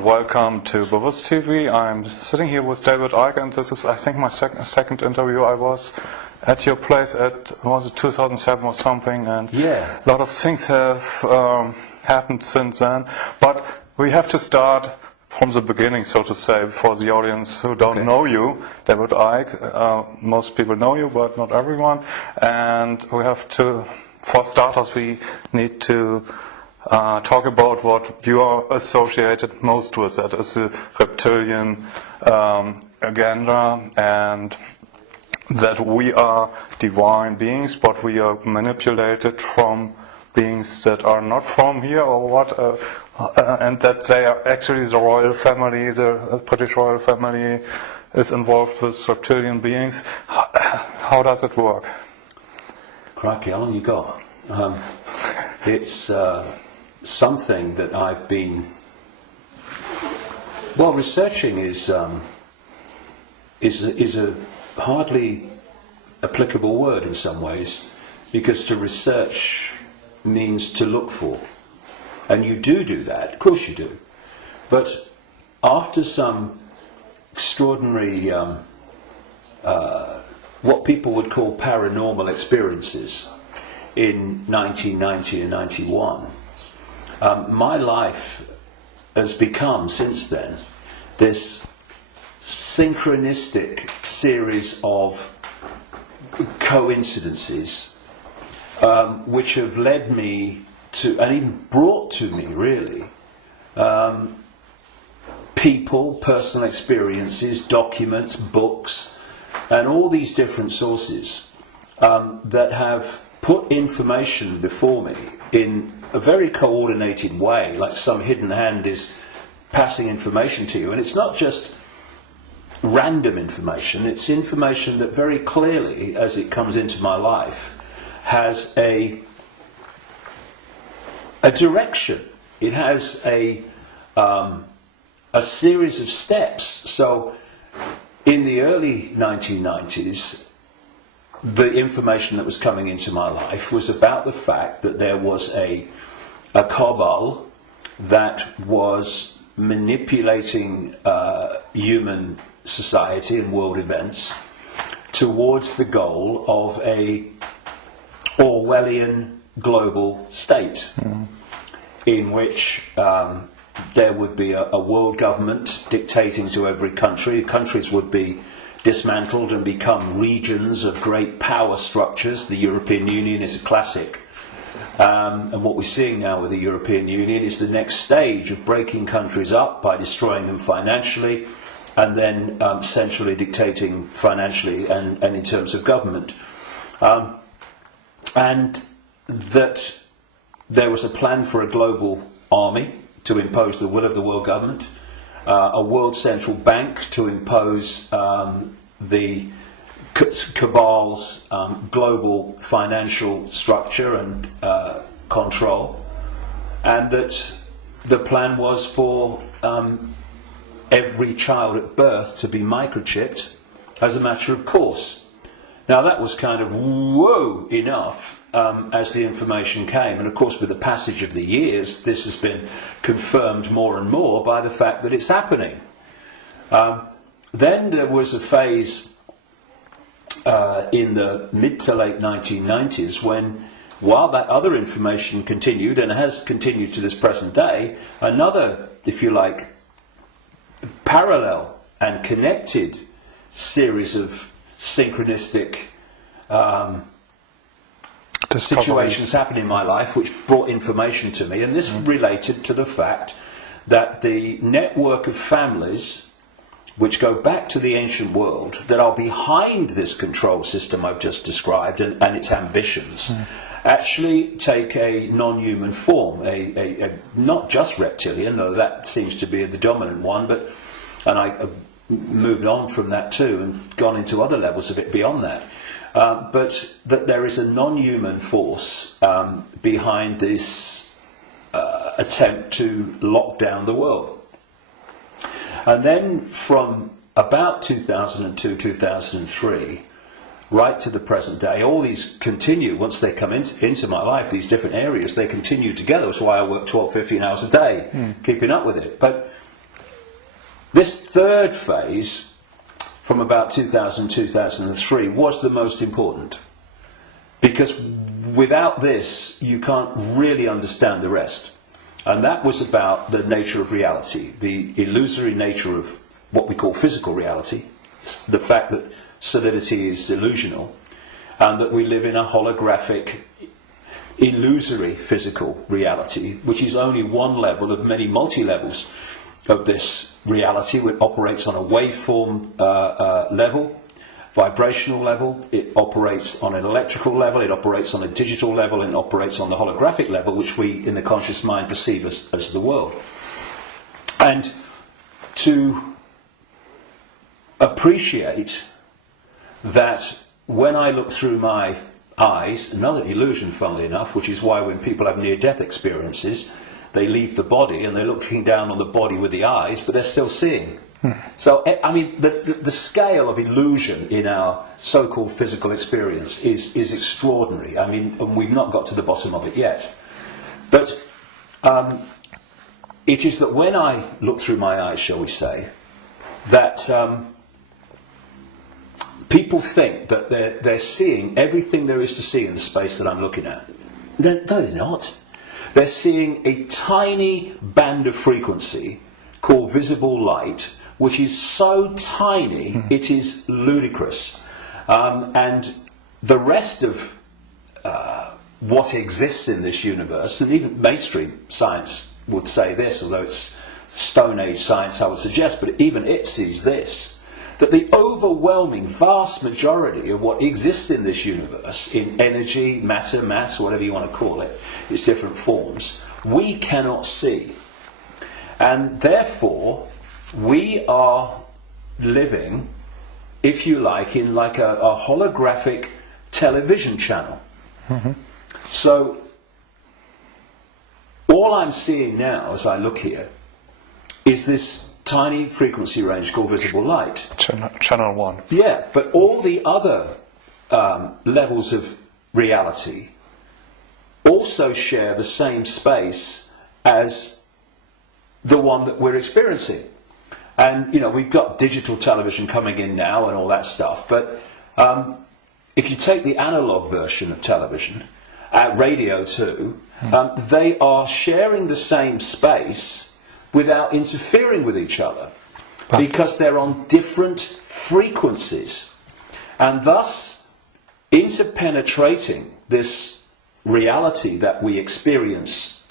and welcome to Bewusst TV. I'm sitting here with David Icke, and this is, I think, my second interview. I was at your place was it 2007 or something, and a lot of things have happened since then. But we have to start from the beginning, so to say, for the audience who don't know you, David Icke. Most people know you, but not everyone. And we have to, for starters, we need to talk about what you are associated most with. That is the reptilian agenda, and that we are divine beings, but we are manipulated from beings that are not from here, or what, and that they are actually the royal family, the British royal family is involved with reptilian beings. How does it work? Crikey, how long you got? It's something that I've been researching is a hardly applicable word in some ways, because to research means to look for, and you do that, of course you do, but after some extraordinary what people would call paranormal experiences in 1990 and 91, my life has become, since then, this synchronistic series of coincidences which have led me to, and even brought to me, really, people, personal experiences, documents, books, and all these different sources that have put information before me in a very coordinated way, like some hidden hand is passing information to you. And it's not just random information, it's information that very clearly, as it comes into my life, has a direction. It has a series of steps. So in the early 1990s, the information that was coming into my life was about the fact that there was a cabal that was manipulating human society and world events towards the goal of a Orwellian global state, in which there would be a world government dictating to every country. Countries would be dismantled and become regions of great power structures. The European Union is a classic. And what we're seeing now with the European Union is the next stage of breaking countries up by destroying them financially, and then centrally dictating financially and in terms of government. And that there was a plan for a global army to impose the will of the world government, a world central bank to impose the cabal's global financial structure and control, and that the plan was for every child at birth to be microchipped as a matter of course. Now that was kind of whoa enough as the information came, and of course with the passage of the years this has been confirmed more and more by the fact that it's happening. Then there was a phase in the mid to late 1990s when, while that other information continued, and has continued to this present day, another, if you like, parallel and connected series of synchronistic situations happened in my life which brought information to me, and this related to the fact that the network of families which go back to the ancient world that are behind this control system I've just described and its ambitions actually take a non-human form, a not just reptilian, though that seems to be the dominant one, but, and I moved on from that too and gone into other levels a bit beyond that. But that there is a non-human force behind this attempt to lock down the world. And then from about 2002, 2003, right to the present day, all these continue. Once they come into my life, these different areas, they continue together. That's why I work 12, 15 hours a day, keeping up with it. But This third phase, from about 2003, was the most important. Because without this, you can't really understand the rest. And that was about the nature of reality, the illusory nature of what we call physical reality, the fact that solidity is delusional, and that we live in a holographic, illusory physical reality, which is only one level of many multi-levels of this reality, which operates on a waveform level, vibrational level, it operates on an electrical level, it operates on a digital level, and it operates on the holographic level, which we in the conscious mind perceive as the world. And to appreciate that when I look through my eyes, another illusion funnily enough, which is why when people have near-death experiences, they leave the body and they're looking down on the body with the eyes, but they're still seeing. So, I mean, the scale of illusion in our so-called physical experience is extraordinary. I mean, and we've not got to the bottom of it yet. But it is that when I look through my eyes, shall we say, that people think that they're seeing everything there is to see in the space that I'm looking at. No, they're not. They're seeing a tiny band of frequency called visible light, which is so tiny it is ludicrous. And the rest of what exists in this universe, and even mainstream science would say this, although it's Stone Age science I would suggest, but even it sees this, that the overwhelming vast majority of what exists in this universe, in energy, matter, mass, whatever you want to call it, its different forms, we cannot see. And therefore, we are living, if you like, in like a holographic television channel. Mm-hmm. So, all I'm seeing now as I look here is this tiny frequency range called visible light. Channel 1. Yeah, but all the other levels of reality also share the same space as the one that we're experiencing. And, you know, we've got digital television coming in now and all that stuff, but if you take the analog version of television, radio too, they are sharing the same space without interfering with each other, because they're on different frequencies. And thus, interpenetrating this reality that we experience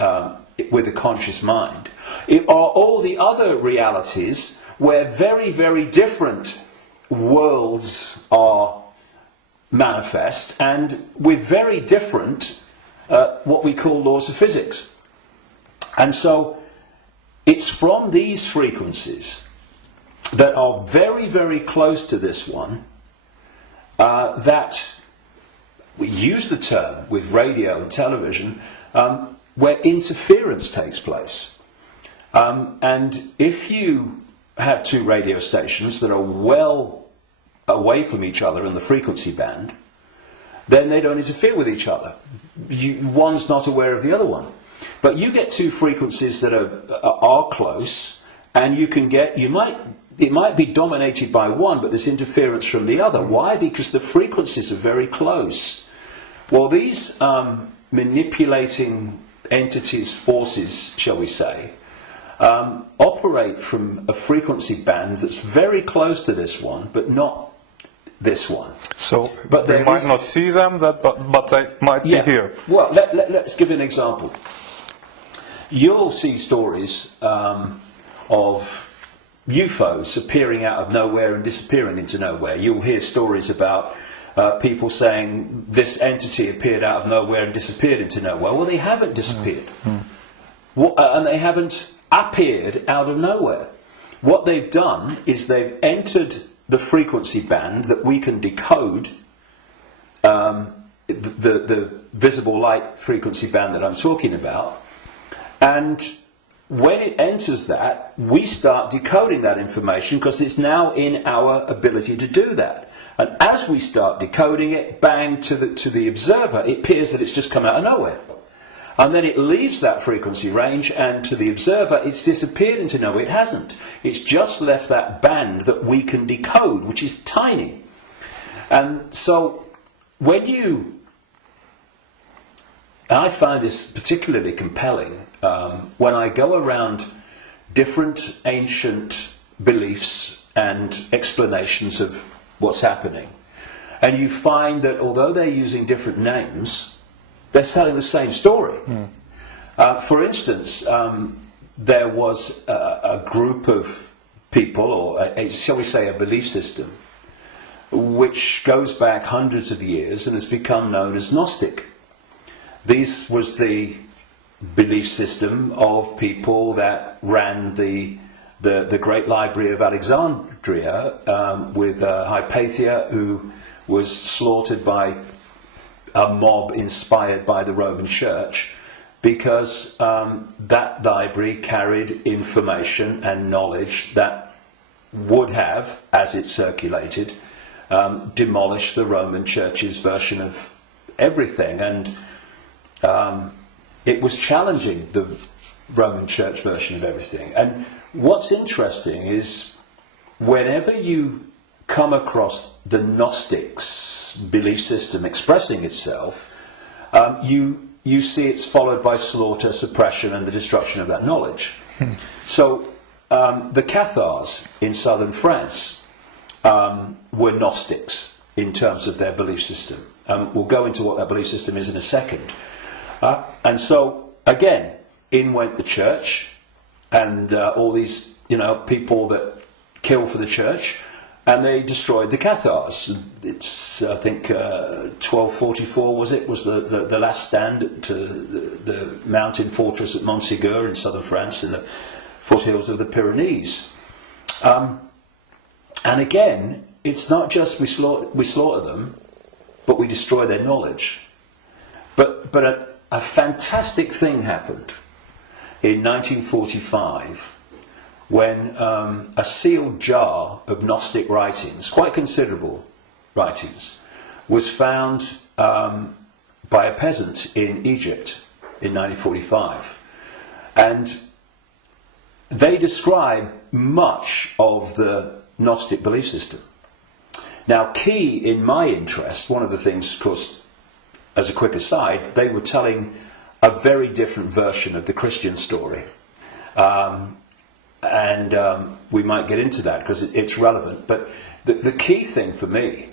with the conscious mind, it are all the other realities where very, very different worlds are manifest, and with very different what we call laws of physics. And so it's from these frequencies that are very, very close to this one that we use the term with radio and television where interference takes place. And if you have two radio stations that are well away from each other in the frequency band, then they don't interfere with each other. One's not aware of the other one. But you get two frequencies that are close, and it might be dominated by one, but there's interference from the other. Why? Because the frequencies are very close. Well, these manipulating entities, forces, shall we say, operate from a frequency band that's very close to this one, but not this one. So but we might not see them, but they might be here. Well, let's give an example. You'll see stories of UFOs appearing out of nowhere and disappearing into nowhere. You'll hear stories about people saying this entity appeared out of nowhere and disappeared into nowhere. Well, they haven't disappeared. And they haven't appeared out of nowhere. What they've done is they've entered the frequency band that we can decode, the visible light frequency band that I'm talking about, and when it enters that, we start decoding that information because it's now in our ability to do that. And as we start decoding it, bang, to the observer, it appears that it's just come out of nowhere. And then it leaves that frequency range, and to the observer, it's disappeared into nowhere. It hasn't. It's just left that band that we can decode, which is tiny. And so, I find this particularly compelling when I go around different ancient beliefs and explanations of what's happening. And you find that although they're using different names, they're telling the same story. For instance, there was a group of people, or shall we say a belief system, which goes back hundreds of years and has become known as Gnostic. This was the belief system of people that ran the Great Library of Alexandria with Hypatia, who was slaughtered by a mob inspired by the Roman Church, because that library carried information and knowledge that would have, as it circulated, demolished the Roman Church's version of everything. And it was challenging the Roman Church version of everything. And what's interesting is whenever you come across the Gnostics' belief system expressing itself, you see it's followed by slaughter, suppression, and the destruction of that knowledge. So the Cathars in southern France were Gnostics in terms of their belief system. We'll go into what that belief system is in a second. And so, again, in went the church, and all these, people that kill for the church, and they destroyed the Cathars. It's, I think, 1244 was the last stand to the mountain fortress at Montségur in southern France, in the foothills of the Pyrenees. And again, it's not just we slaughter them, but we destroy their knowledge. But a fantastic thing happened in 1945 when a sealed jar of Gnostic writings, quite considerable writings, was found by a peasant in Egypt in 1945. And they describe much of the Gnostic belief system. Now, key in my interest, one of the things, of course, as a quick aside, they were telling a very different version of the Christian story. And we might get into that because it's relevant. But the key thing for me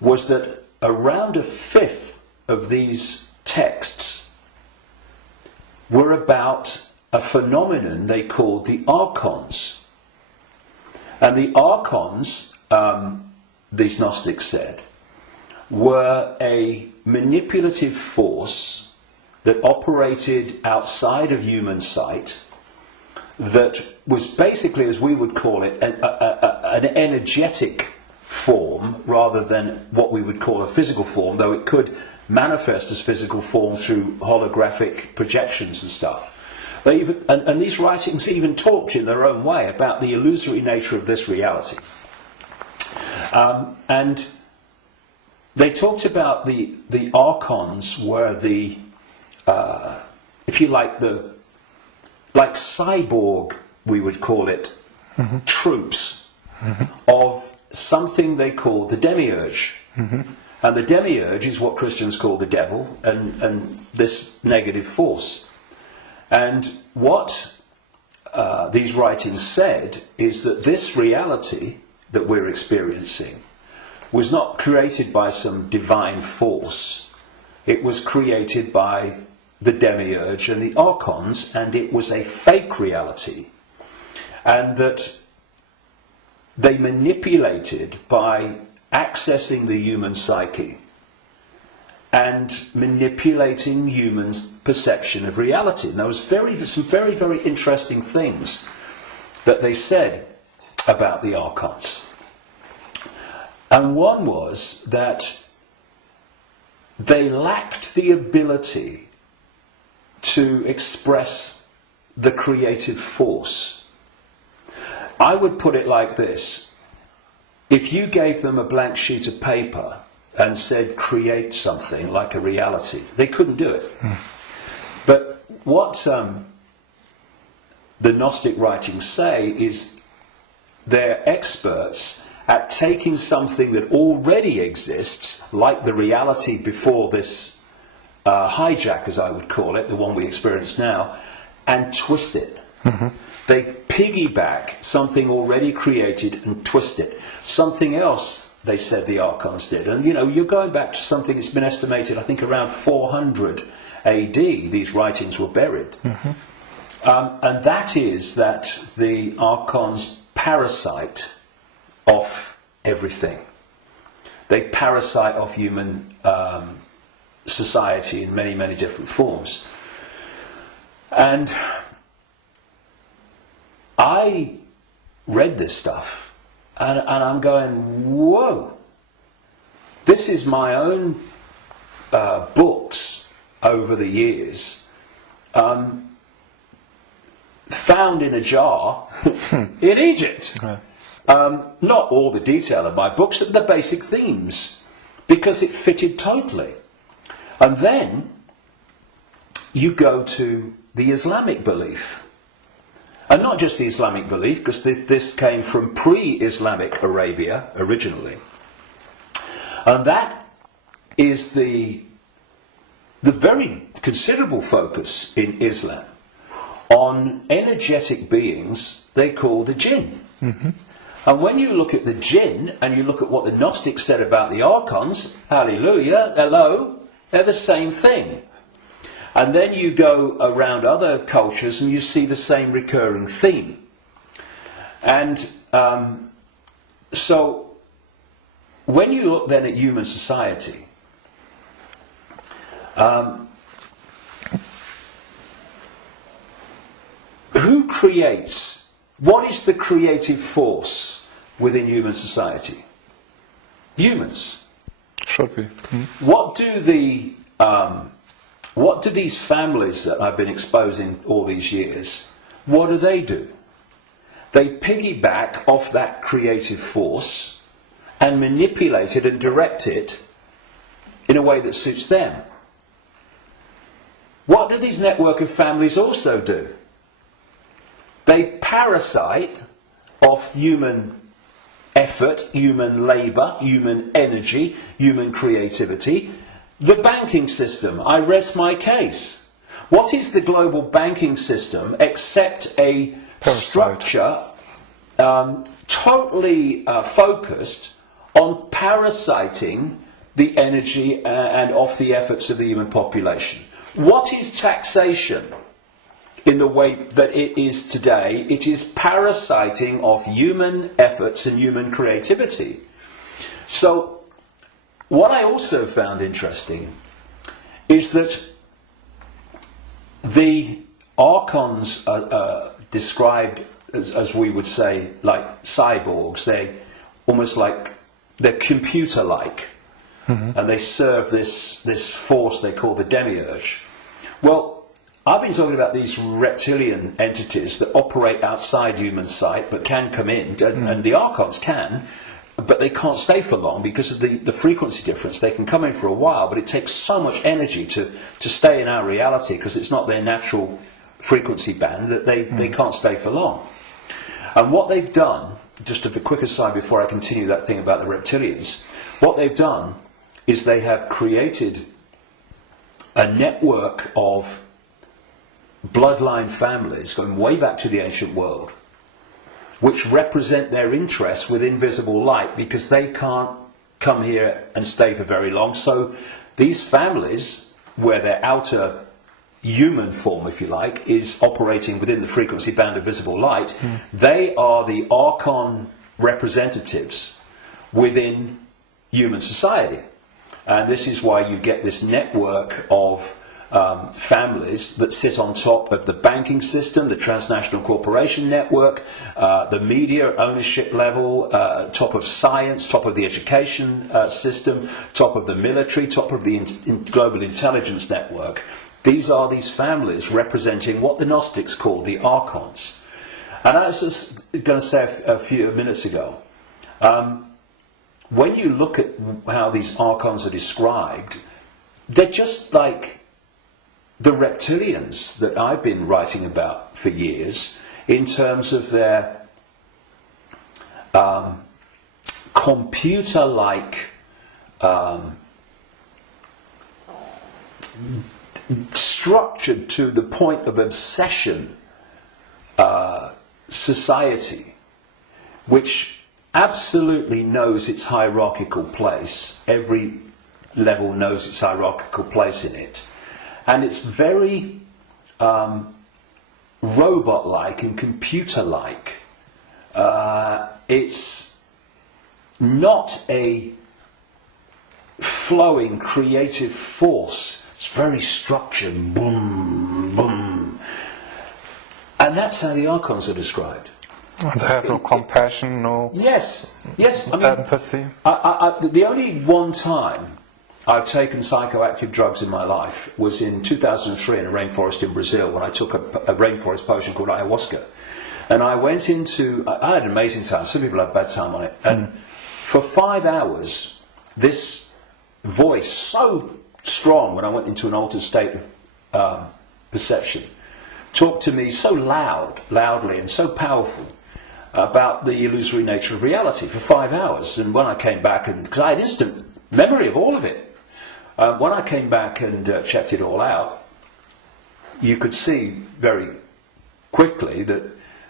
was that around a fifth of these texts were about a phenomenon they called the archons. And the archons, these Gnostics said, were a manipulative force that operated outside of human sight, that was basically, as we would call it, an energetic form rather than what we would call a physical form, though it could manifest as physical form through holographic projections and stuff. And these writings even talked in their own way about the illusory nature of this reality. And they talked about the archons were the, if you like, like cyborg, we would call it, troops of something they called the demiurge. And the demiurge is what Christians call the devil, and this negative force. And what these writings said is that this reality that we're experiencing was not created by some divine force. It was created by the demiurge and the archons, and it was a fake reality. And that they manipulated by accessing the human psyche and manipulating humans' perception of reality. And there was some very, very interesting things that they said about the archons. And one was that they lacked the ability to express the creative force. I would put it like this. If you gave them a blank sheet of paper and said create something like a reality, they couldn't do it. the Gnostic writings say is they're experts at taking something that already exists, like the reality before this hijack, as I would call it, the one we experience now, and twist it. Mm-hmm. They piggyback something already created and twist it. Something else, they said the Archons did. And, you're going back to something that's been estimated, I think, around 400 AD, these writings were buried. Mm-hmm. And that is that the Archons parasite off everything. They parasite off human society in many, many different forms. And I read this stuff, and I'm going, whoa! This is my own books over the years, found in a jar in Egypt. Okay. Not all the detail of my books, but the basic themes, because it fitted totally. And then you go to the Islamic belief. And not just the Islamic belief, because this came from pre-Islamic Arabia originally. And that is the very considerable focus in Islam on energetic beings they call the jinn. Mm-hmm. And when you look at the jinn and you look at what the Gnostics said about the Archons, hallelujah, hello, they're the same thing. And then you go around other cultures and you see the same recurring theme. And so when you look then at human society, who creates, what is the creative force within human society? Humans. Should be. Mm-hmm. What do these families that I've been exposing all these years, what do? They piggyback off that creative force and manipulate it and direct it in a way that suits them. What do these network of families also do? They parasite off human effort, human labour, human energy, human creativity. The banking system, I rest my case. What is the global banking system except a structure totally focused on parasiting the energy and off the efforts of the human population? What is taxation in the way that it is today? It is parasiting of human efforts and human creativity. So, what I also found interesting is that the Archons are described as we would say, like cyborgs. They almost like, they're computer-like. Mm-hmm. And they serve this force they call the demiurge. Well, I've been talking about these reptilian entities that operate outside human sight but can come in, and the Archons can, but they can't stay for long because of the frequency difference. They can come in for a while, but it takes so much energy to stay in our reality because it's not their natural frequency band that they can't stay for long. And what they've done, just a quick aside before I continue that thing about the reptilians, what they've done is they have created a network of bloodline families going way back to the ancient world, which represent their interests with invisible light because they can't come here and stay for very long. So these families, where their outer human form, if you like, is operating within the frequency band of visible light, they are the Archon representatives within human society. And this is why you get this network of families that sit on top of the banking system, the transnational corporation network, the media ownership level, top of science, top of the education system, top of the military, top of the global intelligence network. These are these families representing what the Gnostics call the Archons. And I was just going to say a few minutes ago, when you look at how these Archons are described, they're just like the reptilians that I've been writing about for years, in terms of their computer-like structured to the point of obsession society, which absolutely knows its hierarchical place. Every level knows its hierarchical place in it. And it's very robot-like and computer-like. It's not a flowing creative force. It's very structured. Boom, boom. And that's how the archons are described. They have no compassion, no yes. I mean, empathy. The only one time I've taken psychoactive drugs in my life was in 2003 in a rainforest in Brazil, when I took a rainforest potion called ayahuasca. And I went into... I had an amazing time. Some people have bad time on it. And for 5 hours, this voice, so strong when I went into an altered state of perception, talked to me so loudly and so powerful about the illusory nature of reality for 5 hours. And when I came back, and because I had instant memory of all of it, when I came back and checked it all out, you could see very quickly that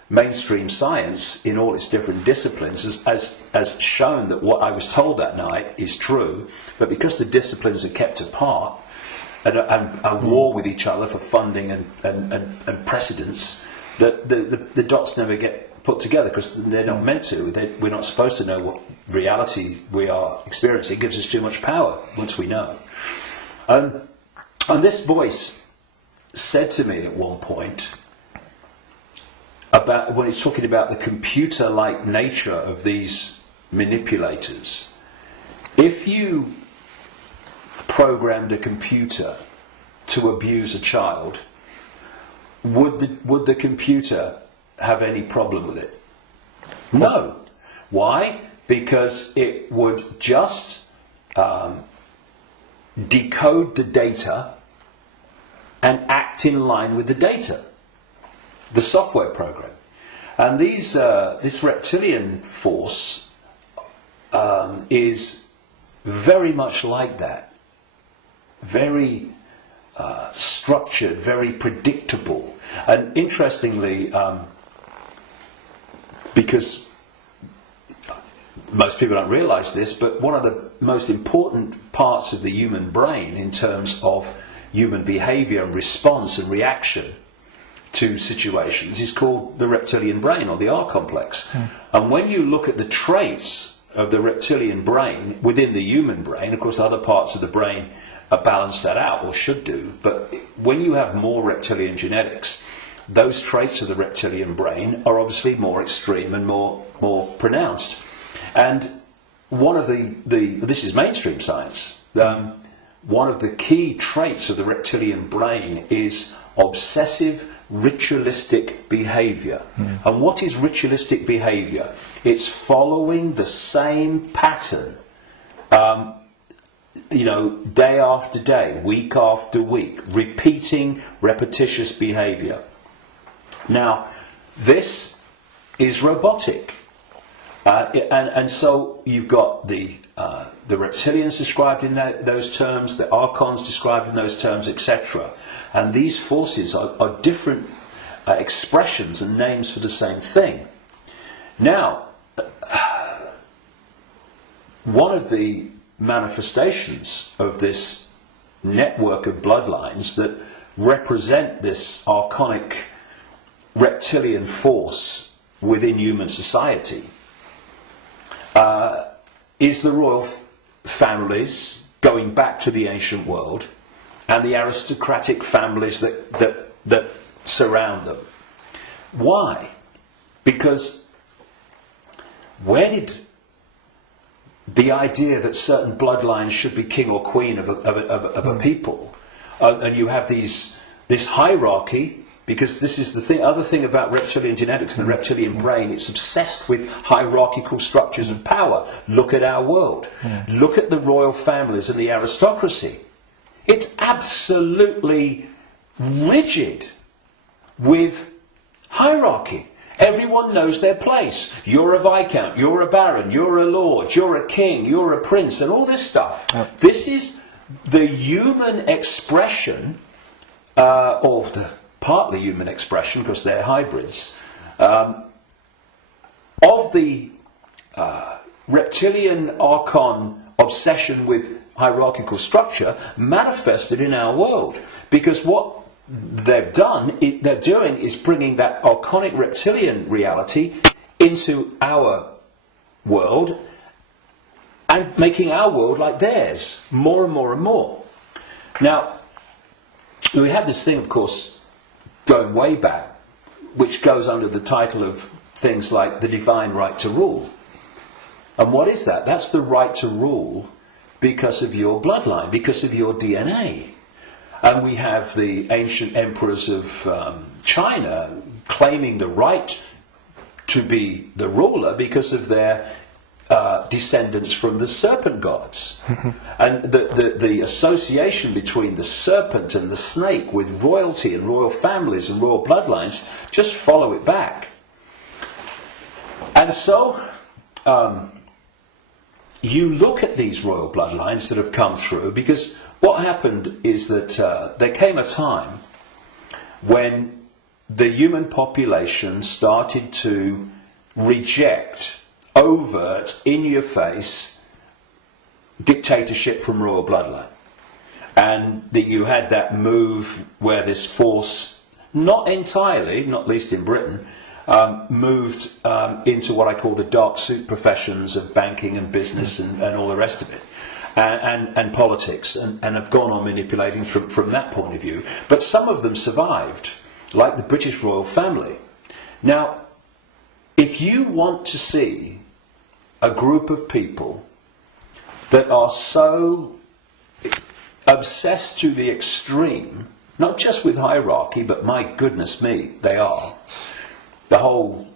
mainstream science, in all its different disciplines, has shown that what I was told that night is true, but because the disciplines are kept apart and are war with each other for funding and precedence, that the dots never get put together, because they're not meant to. We're not supposed to know what reality we are experiencing. It gives us too much power once we know. And this voice said to me at one point, about when he's talking about the computer-like nature of these manipulators, if you programmed a computer to abuse a child, would the computer have any problem with it? No. Why? Because it would just decode the data and act in line with the data, the software program. And this reptilian force is very much like that. Very structured, very predictable. And interestingly, because most people don't realise this, but one of the most important parts of the human brain in terms of human behaviour and response and reaction to situations is called the reptilian brain, or the R complex. And when you look at the traits of the reptilian brain within the human brain, of course other parts of the brain balance that out, or should do, but when you have more reptilian genetics, those traits of the reptilian brain are obviously more extreme and more pronounced. And one of this is mainstream science, one of the key traits of the reptilian brain is obsessive ritualistic behaviour. And what is ritualistic behaviour? It's following the same pattern, day after day, week after week, repeating repetitious behaviour. Now, this is robotic. And so you've got the reptilians described in those terms, the archons described in those terms, etc. And these forces are different expressions and names for the same thing. Now, one of the manifestations of this network of bloodlines that represent this archonic reptilian force within human society is the royal families going back to the ancient world, and the aristocratic families that surround them. Why? Because where did the idea that certain bloodlines should be king or queen of a people, and you have this hierarchy? Because this is the other thing about reptilian genetics and the reptilian brain. It's obsessed with hierarchical structures of power. Look at our world. Look at the royal families and the aristocracy. It's absolutely rigid with hierarchy. Everyone knows their place. You're a viscount, you're a baron, you're a lord, you're a king, you're a prince, and all this stuff. This is the human expression, or the partly human expression, because they're hybrids, of the reptilian archon obsession with hierarchical structure manifested in our world. Because what they're doing is bringing that archonic reptilian reality into our world and making our world like theirs, more and more and more. Now, we have this thing, of course, going way back, which goes under the title of things like the divine right to rule. And what is that? That's the right to rule because of your bloodline, because of your DNA. And we have the ancient emperors of China claiming the right to be the ruler because of their descendants from the serpent gods. And the association between the serpent and the snake with royalty and royal families and royal bloodlines, just follow it back. And so you look at these royal bloodlines that have come through, because what happened is that there came a time when the human population started to reject overt, in-your-face dictatorship from royal bloodline. And that you had that move where this force, not entirely, not least in Britain, moved into what I call the dark suit professions of banking and business and all the rest of it. And politics, and have gone on manipulating from that point of view. But some of them survived, like the British royal family. Now, if you want to see a group of people that are so obsessed to the extreme, not just with hierarchy, but my goodness me, they are. The whole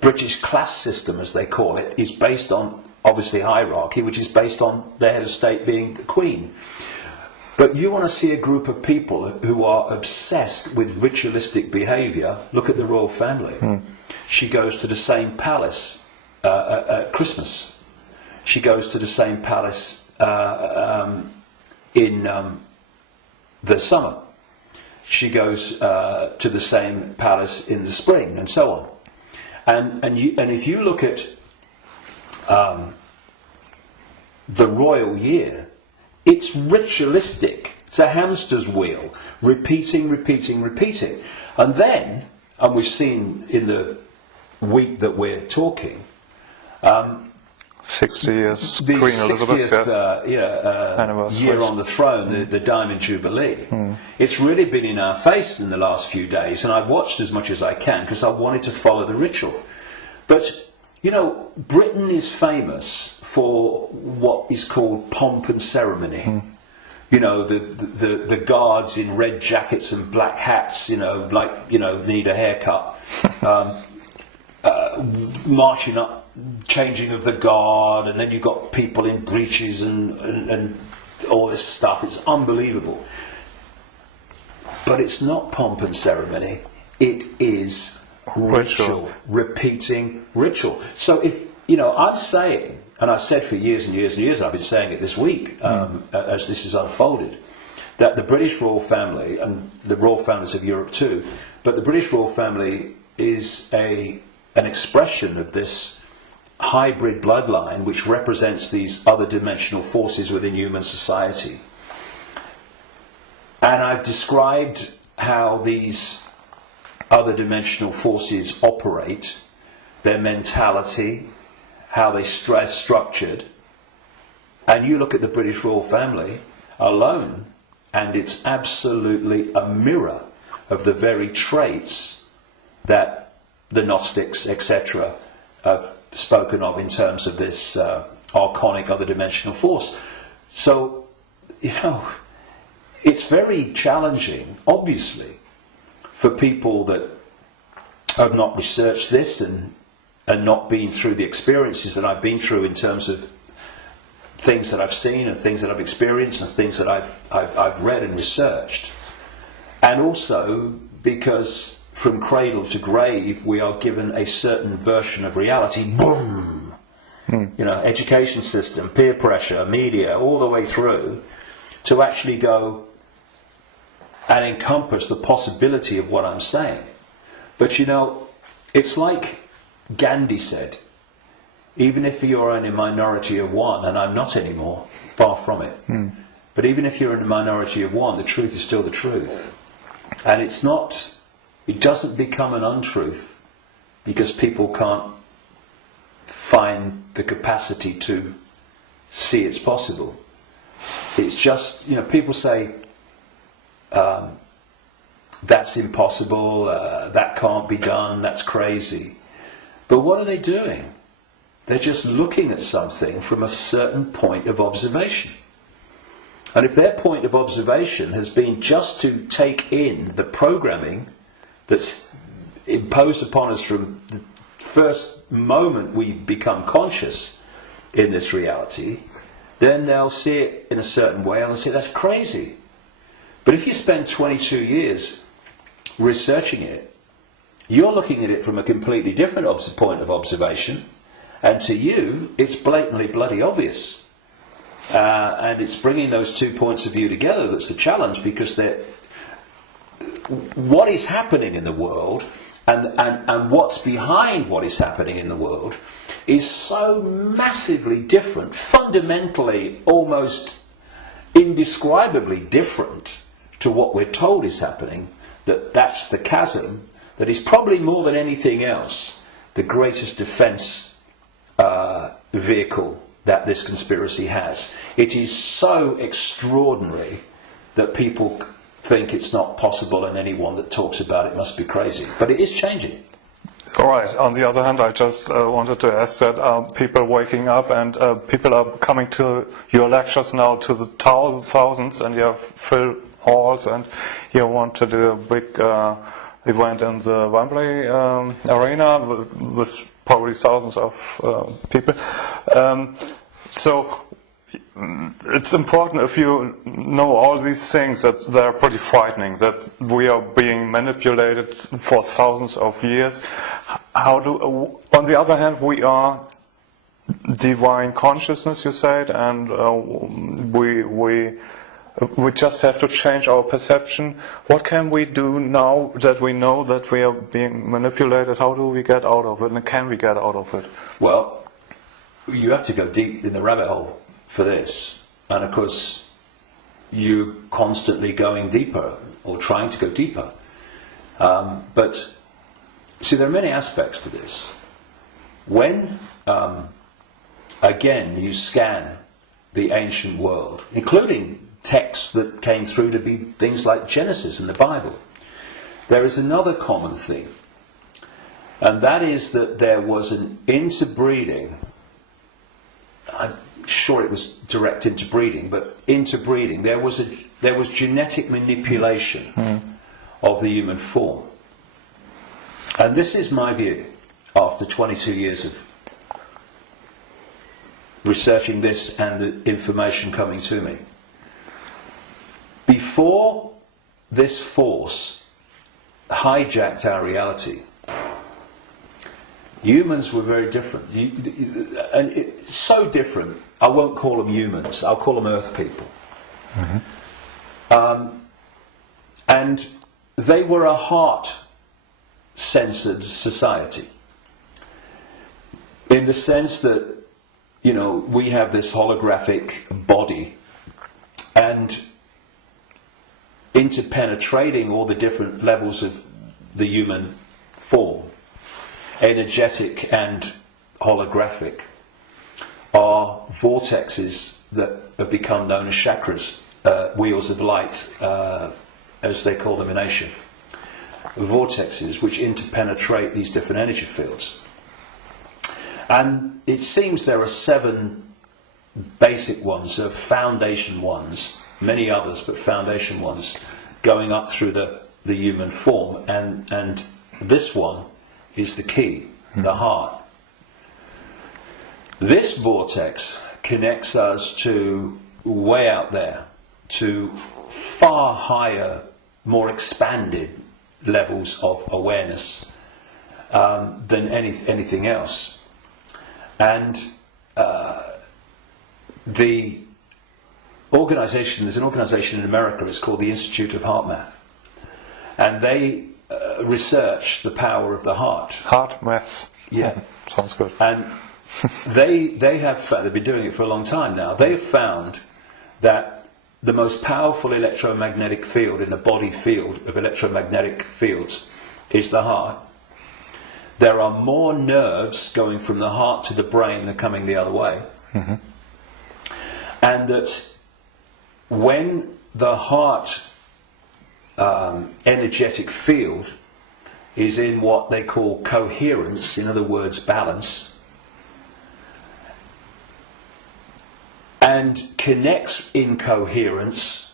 British class system, as they call it, is based on, obviously, hierarchy, which is based on the head of state being the Queen. But you want to see a group of people who are obsessed with ritualistic behaviour, look at the royal family. She goes to the same palace at Christmas. She goes to the same palace in the summer. She goes to the same palace in the spring, and so on. And if you look at the royal year, it's ritualistic. It's a hamster's wheel, repeating. And then, and we've seen in the week that we're talking, 60 years, the Queen Elizabeth, 60th year on the throne, the Diamond Jubilee. It's really been in our face in the last few days, and I've watched as much as I can because I wanted to follow the ritual. But, you know, Britain is famous for what is called pomp and ceremony. You know, the guards in red jackets and black hats, you know, like, you know, need a haircut. Marching up, changing of the guard, and then you've got people in breeches and all this stuff. It's unbelievable. But it's not pomp and ceremony. It is ritual. Repeating ritual. So if, you know, I'm saying, and I've said for years and years and years, I've been saying it this week as this has unfolded, that the British royal family, and the royal families of Europe too, but the British royal family is an expression of this hybrid bloodline which represents these other dimensional forces within human society. And I've described how these other dimensional forces operate, their mentality, how they structured. And you look at the British royal family alone, and it's absolutely a mirror of the very traits that the Gnostics, etc., have spoken of in terms of this archonic other dimensional force. So, you know, it's very challenging, obviously, for people that have not researched this and not been through the experiences that I've been through in terms of things that I've seen and things that I've experienced and things that I've read and researched. And also because from cradle to grave we are given a certain version of reality. Boom! You know, education system, peer pressure, media, all the way through, to actually go and encompass the possibility of what I'm saying. But you know, it's like Gandhi said, even if you're in a minority of one, and I'm not anymore, far from it, but even if you're in a minority of one, the truth is still the truth. And it doesn't become an untruth because people can't find the capacity to see it's possible. It's just, you know, people say, that's impossible, that can't be done, that's crazy. But what are they doing? They're just looking at something from a certain point of observation. And if their point of observation has been just to take in the programming that's imposed upon us from the first moment we become conscious in this reality, then they'll see it in a certain way and they'll say, that's crazy. But if you spend 22 years researching it, you're looking at it from a completely different point of observation, and to you, it's blatantly bloody obvious. And it's bringing those two points of view together that's the challenge, because what is happening in the world and what's behind what is happening in the world is so massively different, fundamentally almost indescribably different to what we're told is happening, that's the chasm that is probably more than anything else the greatest defence vehicle that this conspiracy has. It is so extraordinary that people think it's not possible, and anyone that talks about it must be crazy. But it is changing. All right. On the other hand, I just wanted to ask that people waking up and people are coming to your lectures now to the thousands, and you have full halls, and you want to do a big event in the Wembley arena with probably thousands of people. So it's important, if you know all these things, that they're pretty frightening, that we are being manipulated for thousands of years. On the other hand, we are divine consciousness, you said, and we just have to change our perception. What can we do now that we know that we are being manipulated? How do we get out of it, and can we get out of it? Well, you have to go deep in the rabbit hole for this, and of course you're constantly going deeper or trying to go deeper, but see, there are many aspects to this. When again you scan the ancient world, including texts that came through to be things like Genesis in the Bible, there is another common theme, and that is that there was an interbreeding. I'm sure it was direct interbreeding, but interbreeding. There was genetic manipulation of the human form. And this is my view, after 22 years of researching this and the information coming to me. Before this force hijacked our reality, humans were very different, and it's so different. I won't call them humans, I'll call them earth people. And they were a heart-censored society, in the sense that, you know, we have this holographic body, and interpenetrating all the different levels of the human form, energetic and holographic, are vortexes that have become known as chakras, wheels of light, as they call them in Asia. Vortexes which interpenetrate these different energy fields. And it seems there are 7 basic ones, foundation ones, many others, but foundation ones, going up through the human form. And this one is the key, the heart. This vortex connects us to way out there, to far higher more expanded levels of awareness than anything else. And there's an organisation in America, it's called the Institute of Heart Math, and they research the power of the heart. Heart math. Yeah. Sounds good. And they've been doing it for a long time now. They have found that the most powerful electromagnetic field in the body field of electromagnetic fields is the heart. There are more nerves going from the heart to the brain than coming the other way. Mm-hmm. And that when the heart energetic field is in what they call coherence, in other words, balance, and connects in coherence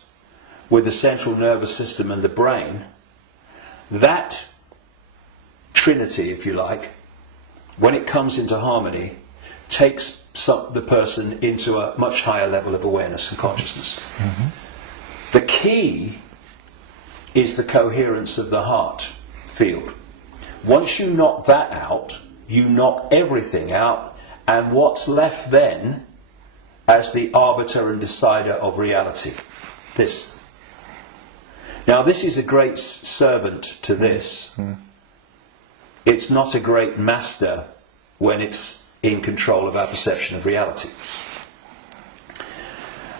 with the central nervous system and the brain, that trinity, if you like, when it comes into harmony, takes the person into a much higher level of awareness and consciousness. Mm-hmm. The key is the coherence of the heart field. Once you knock that out, you knock everything out, and what's left then as the arbiter and decider of reality? This. Now, this is a great servant to this. Mm. It's not a great master when it's in control of our perception of reality.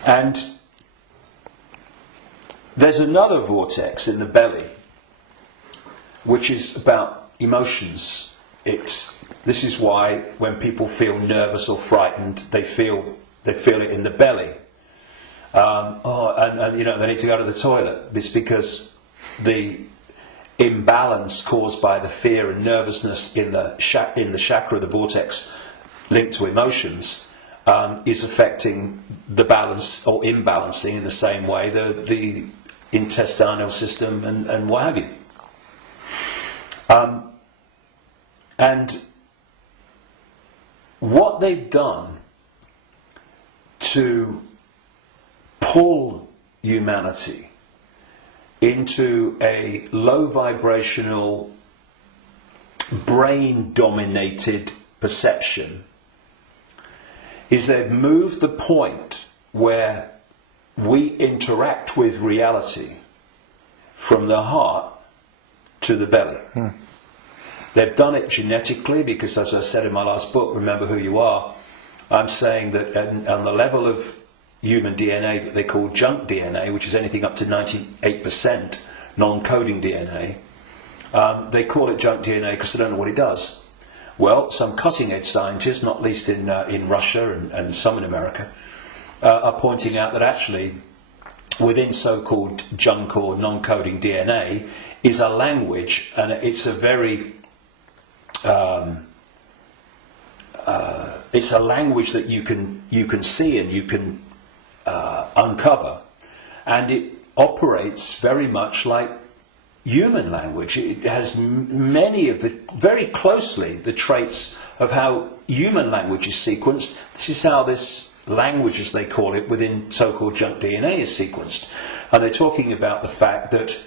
And there's another vortex in the belly, which is about emotions. This is why when people feel nervous or frightened, they feel it in the belly. And they need to go to the toilet. It's because the imbalance caused by the fear and nervousness in the chakra, the vortex linked to emotions, is affecting the balance or imbalancing in the same way the intestinal system and what have you. And what they've done to pull humanity into a low vibrational, brain dominated perception is they've moved the point where we interact with reality from the heart to the belly. Hmm. They've done it genetically because, as I said in my last book, Remember Who You Are, I'm saying that on the level of human DNA that they call junk DNA, which is anything up to 98% non-coding DNA, they call it junk DNA because they don't know what it does. Well, some cutting-edge scientists, not least in Russia and some in America, are pointing out that actually within so-called junk or non-coding DNA is a language, and it's a very it's a language that you can see and you can uncover, and it operates very much like human language. It has many of very closely the traits of how human language is sequenced. This is how this language, as they call it, within so-called junk DNA is sequenced. And they're talking about the fact that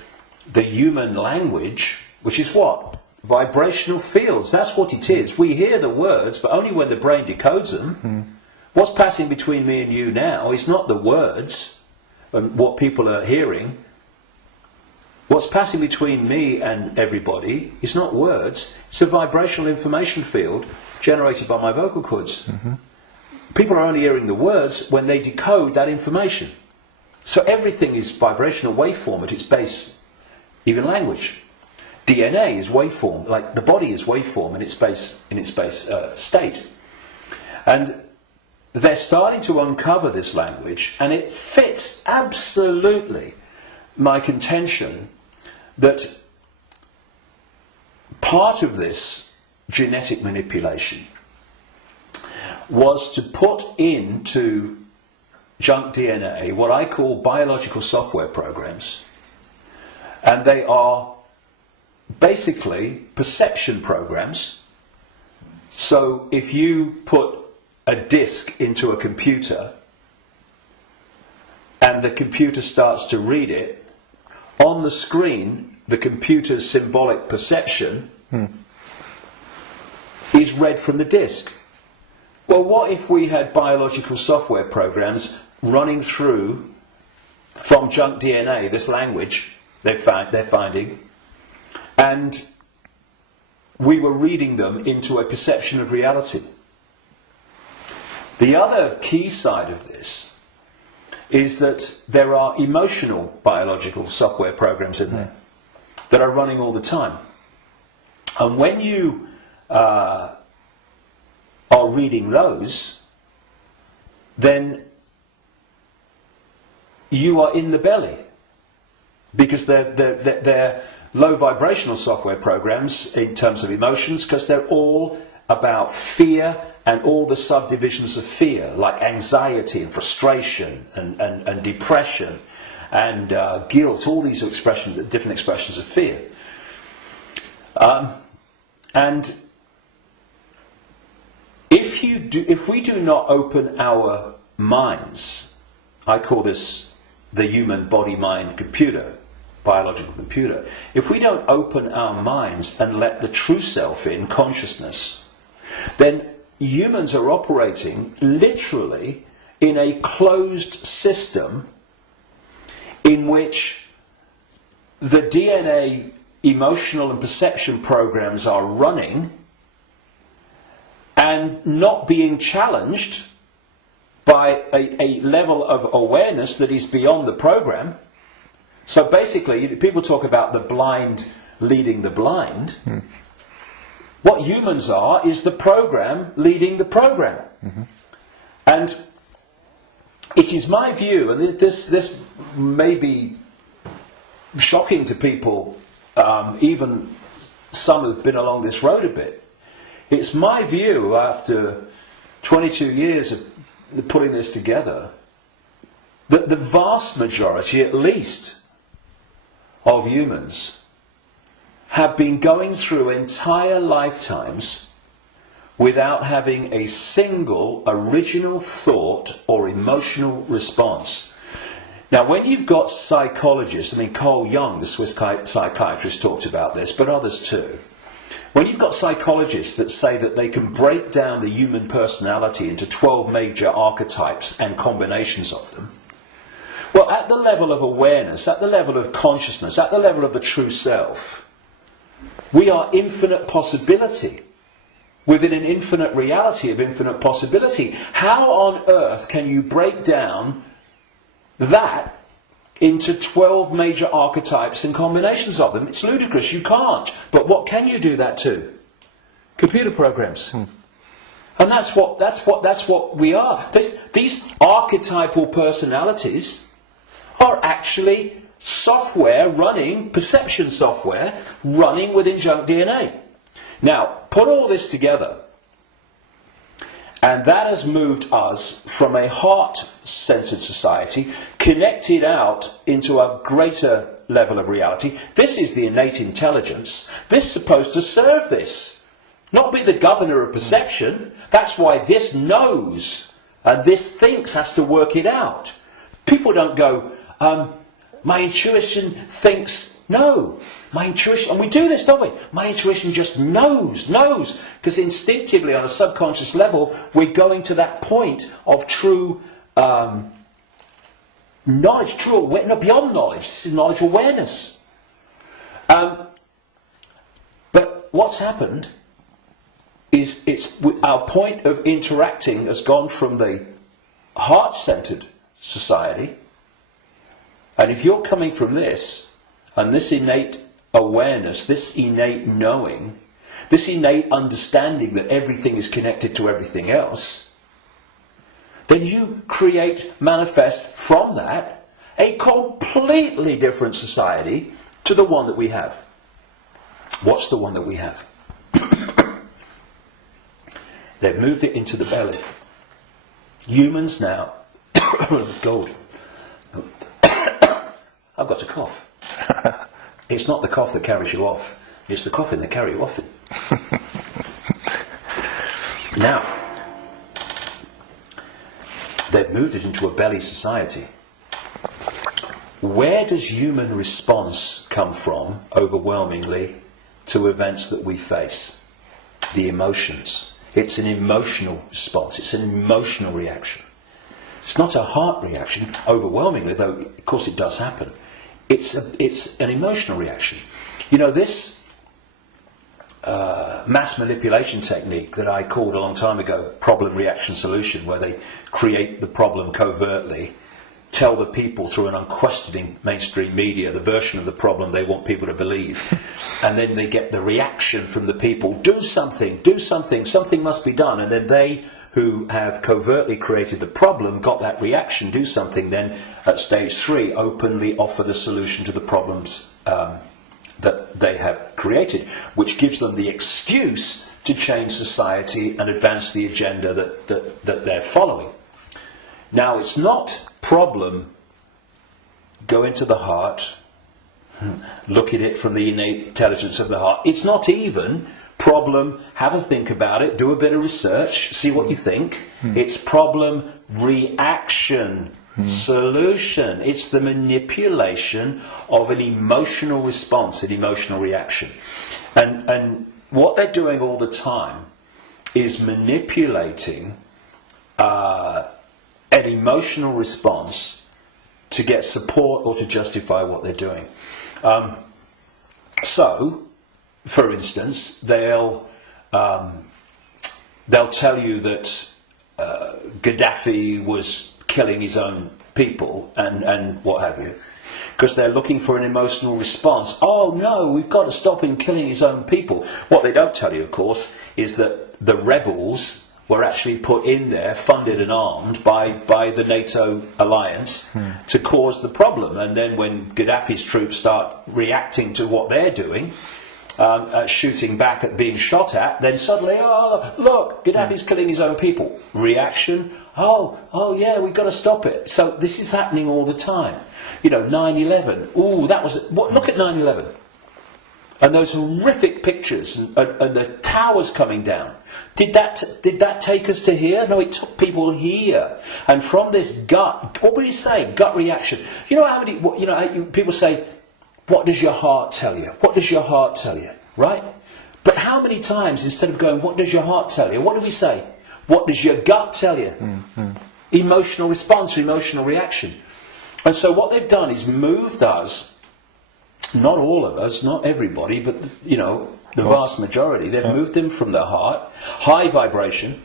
the human language, which is what? Vibrational fields. That's what it is. We hear the words, but only when the brain decodes them. Mm. What's passing between me and you now is not the words and what people are hearing. What's passing between me and everybody is not words. It's a vibrational information field generated by my vocal cords. Mm-hmm. People are only hearing the words when they decode that information. So everything is vibrational waveform at its base, even language. DNA is waveform, like the body is waveform in its base state. And they're starting to uncover this language, and it fits absolutely my contention that part of this genetic manipulation was to put into junk DNA what I call biological software programs, and they are basically perception programs. So if you put a disk into a computer and the computer starts to read it, on the screen, the computer's symbolic perception is read from the disk. Well, what if we had biological software programs running through from junk DNA, this language they're finding, and we were reading them into a perception of reality? The other key side of this is that there are emotional biological software programs in there that are running all the time. And when you are reading those, then you are in the belly, because they're low vibrational software programs in terms of emotions, because they're all about fear and all the subdivisions of fear, like anxiety and frustration and depression and guilt, all these expressions, different expressions of fear. And if we do not open our minds, I call this the human body-mind computer, biological computer. If we don't open our minds and let the true self in, consciousness, then humans are operating literally in a closed system in which the DNA emotional and perception programs are running and not being challenged by a level of awareness that is beyond the program. So basically, people talk about the blind leading the blind. What humans are is the program leading the program. And it is my view, and this may be shocking to people, even some who've been along this road a bit. It's my view, after 22 years of putting this together, that the vast majority, at least, of humans have been going through entire lifetimes without having a single original thought or emotional response. Now, when you've got psychologists, I mean, Carl Jung, the Swiss psychiatrist, talked about this, but others too. When you've got psychologists that say that they can break down the human personality into 12 major archetypes and combinations of them, well, at the level of awareness, at the level of consciousness, at the level of the true self, we are infinite possibility within an infinite reality of infinite possibility. How on earth can you break down that into 12 major archetypes and combinations of them? It's ludicrous. You can't. But what can you do that to? Computer programs. And that's what we are. These archetypal personalities are actually software running, perception software running within junk DNA. Now, put all this together, and that has moved us from a heart-centered society, connected out into a greater level of reality. This is the innate intelligence. This is supposed to serve this, not be the governor of perception. That's why this knows, and this thinks has to work it out. People don't go, my intuition thinks, no. My intuition, and we do this, don't we? My intuition just knows. Because instinctively, on a subconscious level, we're going to that point of true knowledge, true awareness, not beyond knowledge, this is knowledge awareness. But what's happened is our point of interacting has gone from the heart-centered society. And if you're coming from this, and this innate awareness, this innate knowing, this innate understanding that everything is connected to everything else, then you manifest from that a completely different society to the one that we have. What's the one that we have? They've moved it into the belly. Humans now, gold. I've got a cough. It's not the cough that carries you off. It's the coughing that carries you off. Now, they've moved it into a belly society. where does human response come from, overwhelmingly, to events that we face? The emotions. It's an emotional response. It's an emotional reaction. It's not a heart reaction, overwhelmingly, though of course it does happen. It's an emotional reaction. You know, this mass manipulation technique that I called a long time ago problem, reaction, solution, where they create the problem covertly, tell the people through an unquestioning mainstream media the version of the problem they want people to believe, and then they get the reaction from the people, do something, something must be done, and then they who have covertly created the problem got that reaction, do something, then at stage 3 openly offer the solution to the problems that they have created, which gives them the excuse to change society and advance the agenda that they're following. Now, it's not problem, go into the heart, look at it from the innate intelligence of the heart. It's not even problem, have a think about it, do a bit of research, see what you think. It's problem, reaction, solution. It's the manipulation of an emotional response, an emotional reaction. And what they're doing all the time is manipulating an emotional response to get support or to justify what they're doing. So, for instance, they'll tell you that Gaddafi was killing his own people and what have you, because they're looking for an emotional response. Oh no, we've got to stop him killing his own people. What they don't tell you, of course, is that the rebels were actually put in there, funded and armed by the NATO alliance to cause the problem. And then when Gaddafi's troops start reacting to what they're doing, shooting back at being shot at, then suddenly, oh, look, Gaddafi's killing his own people. Reaction, oh yeah, we've got to stop it. So this is happening all the time. You know, 9/11, ooh, that was, look at 9/11. And those horrific pictures and the towers coming down. Did that take us to here? No, it took people here. And from this gut, what would you say? Gut reaction. You know how many? People say, "What does your heart tell you? What does your heart tell you?" Right? But how many times, instead of going, "What does your heart tell you?" what do we say? "What does your gut tell you?" Emotional response, emotional reaction. And so what they've done is moved us. Not all of us, not everybody, but the vast majority. They've moved them from the heart, high vibration,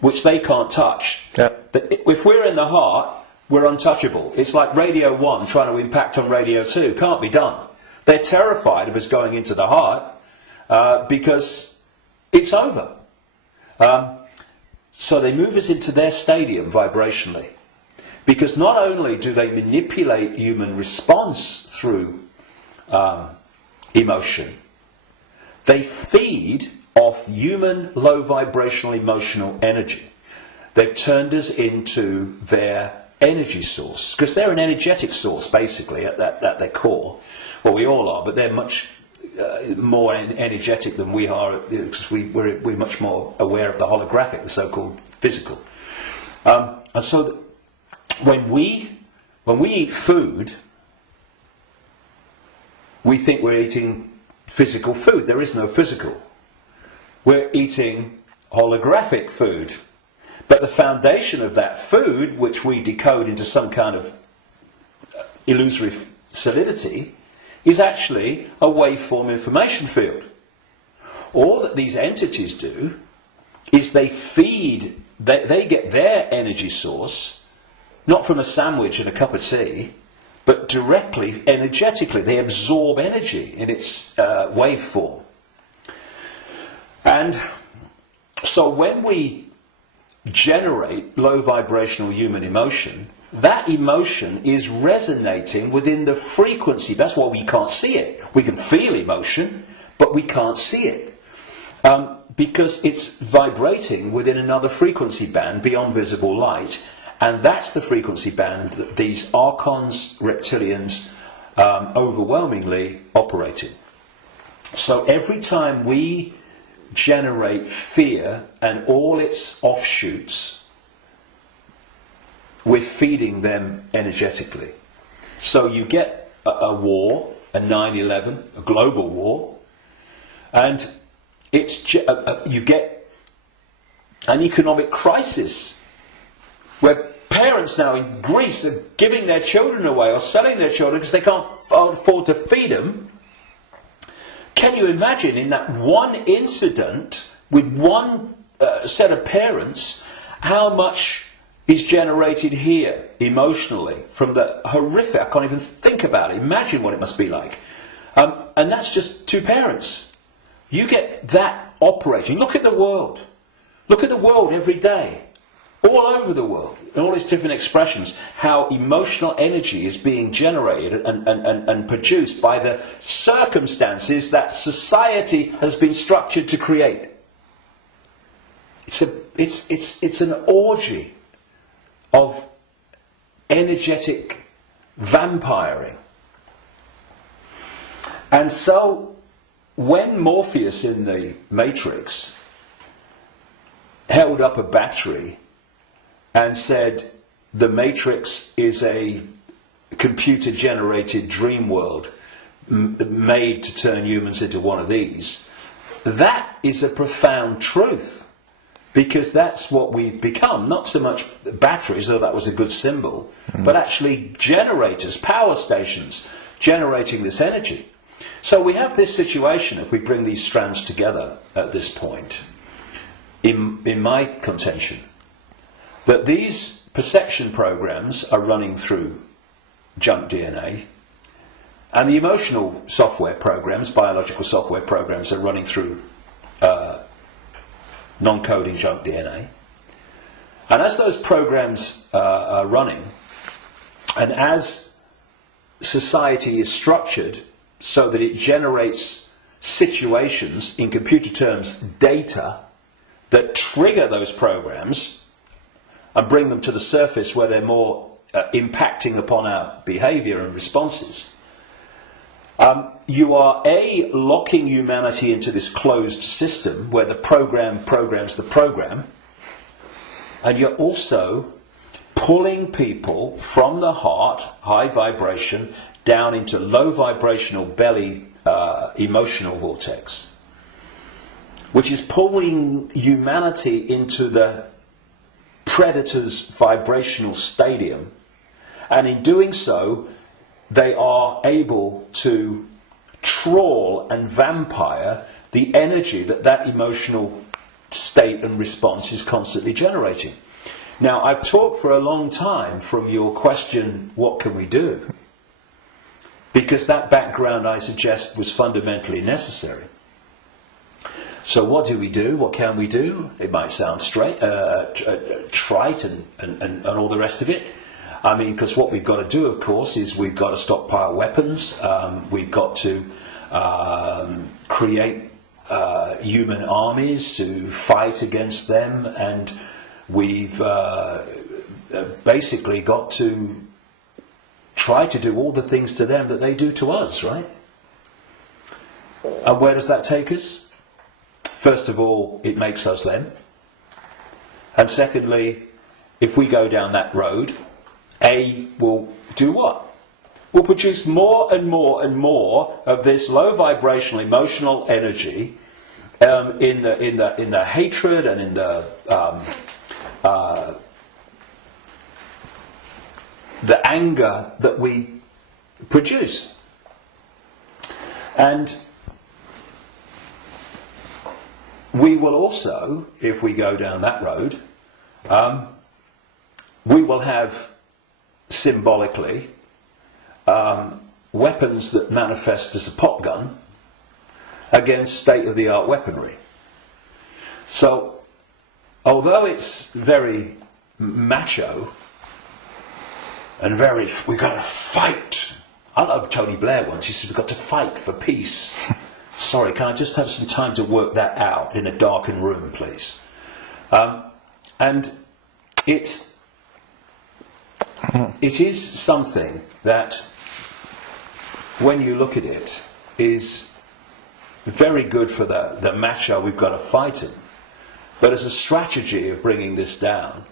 which they can't touch. Yeah. If we're in the heart, we're untouchable. It's like Radio 1 trying to impact on Radio 2. Can't be done. They're terrified of us going into the heart because it's over. So they move us into their stadium vibrationally. Because not only do they manipulate human response through emotion, they feed off human low vibrational emotional energy. They've turned us into their energy source, because they're an energetic source basically at their core. Well, we all are, but they're much more energetic than we are, because we're much more aware of the holographic, the so-called physical. And so when we eat food, we think we're eating physical food. There is no physical. We're eating holographic food. But the foundation of that food, which we decode into some kind of illusory solidity, is actually a waveform information field. All that these entities do is they feed, they get their energy source, not from a sandwich and a cup of tea, but directly, energetically. They absorb energy in its waveform. And so when we generate low vibrational human emotion, that emotion is resonating within the frequency. That's why we can't see it. We can feel emotion, but we can't see it. Because it's vibrating within another frequency band beyond visible light. And that's the frequency band that these archons, reptilians, overwhelmingly operate in. So every time we generate fear and all its offshoots, we're feeding them energetically. So you get a war, a 9/11, a global war, and you get an economic crisis where parents now in Greece are giving their children away or selling their children because they can't afford to feed them. Can you imagine in that one incident with one set of parents how much is generated here emotionally from the horrific? I can't even think about it. Imagine what it must be like. And that's just two parents. You get that operating. Look at the world. Look at the world every day. All over the world, in all its different expressions, how emotional energy is being generated and produced by the circumstances that society has been structured to create. It's an orgy of energetic vampiring. And so, when Morpheus in the Matrix held up a battery and said, the Matrix is a computer-generated dream world made to turn humans into one of these, that is a profound truth, because that's what we've become. Not so much batteries, though that was a good symbol, but actually generators, power stations, generating this energy. So we have this situation, if we bring these strands together at this point, in my contention, that these perception programs are running through junk DNA, and the emotional software programs, biological software programs, are running through non-coding junk DNA. And as those programs are running, and as society is structured so that it generates situations, in computer terms, data, that trigger those programs and bring them to the surface where they're more impacting upon our behaviour and responses, you are locking humanity into this closed system where the program programs the program, and you're also pulling people from the heart, high vibration, down into low vibrational belly emotional vortex, which is pulling humanity into the predator's vibrational stadium, and in doing so they are able to trawl and vampire the energy that emotional state and response is constantly generating. Now, I've talked for a long time from your question, what can we do? Because that background, I suggest, was fundamentally necessary. So what do we do? What can we do? It might sound trite and all the rest of it. I mean, because what we've got to do, of course, is we've got to stockpile weapons. We've got to create human armies to fight against them. And we've basically got to try to do all the things to them that they do to us, right? And where does that take us? First of all, it makes us them. And secondly, if we go down that road, will do what? Will produce more and more and more of this low vibrational emotional energy in the hatred and in the anger that we produce. And we will also, if we go down that road, we will have symbolically weapons that manifest as a pop gun against state-of-the-art weaponry. So, although it's very macho and very, we've got to fight. I love Tony Blair once, he said, we've got to fight for peace. Sorry, can I just have some time to work that out in a darkened room, please? And it is something that, when you look at it, is very good for the macho, we've got to fight him. But as a strategy of bringing this down,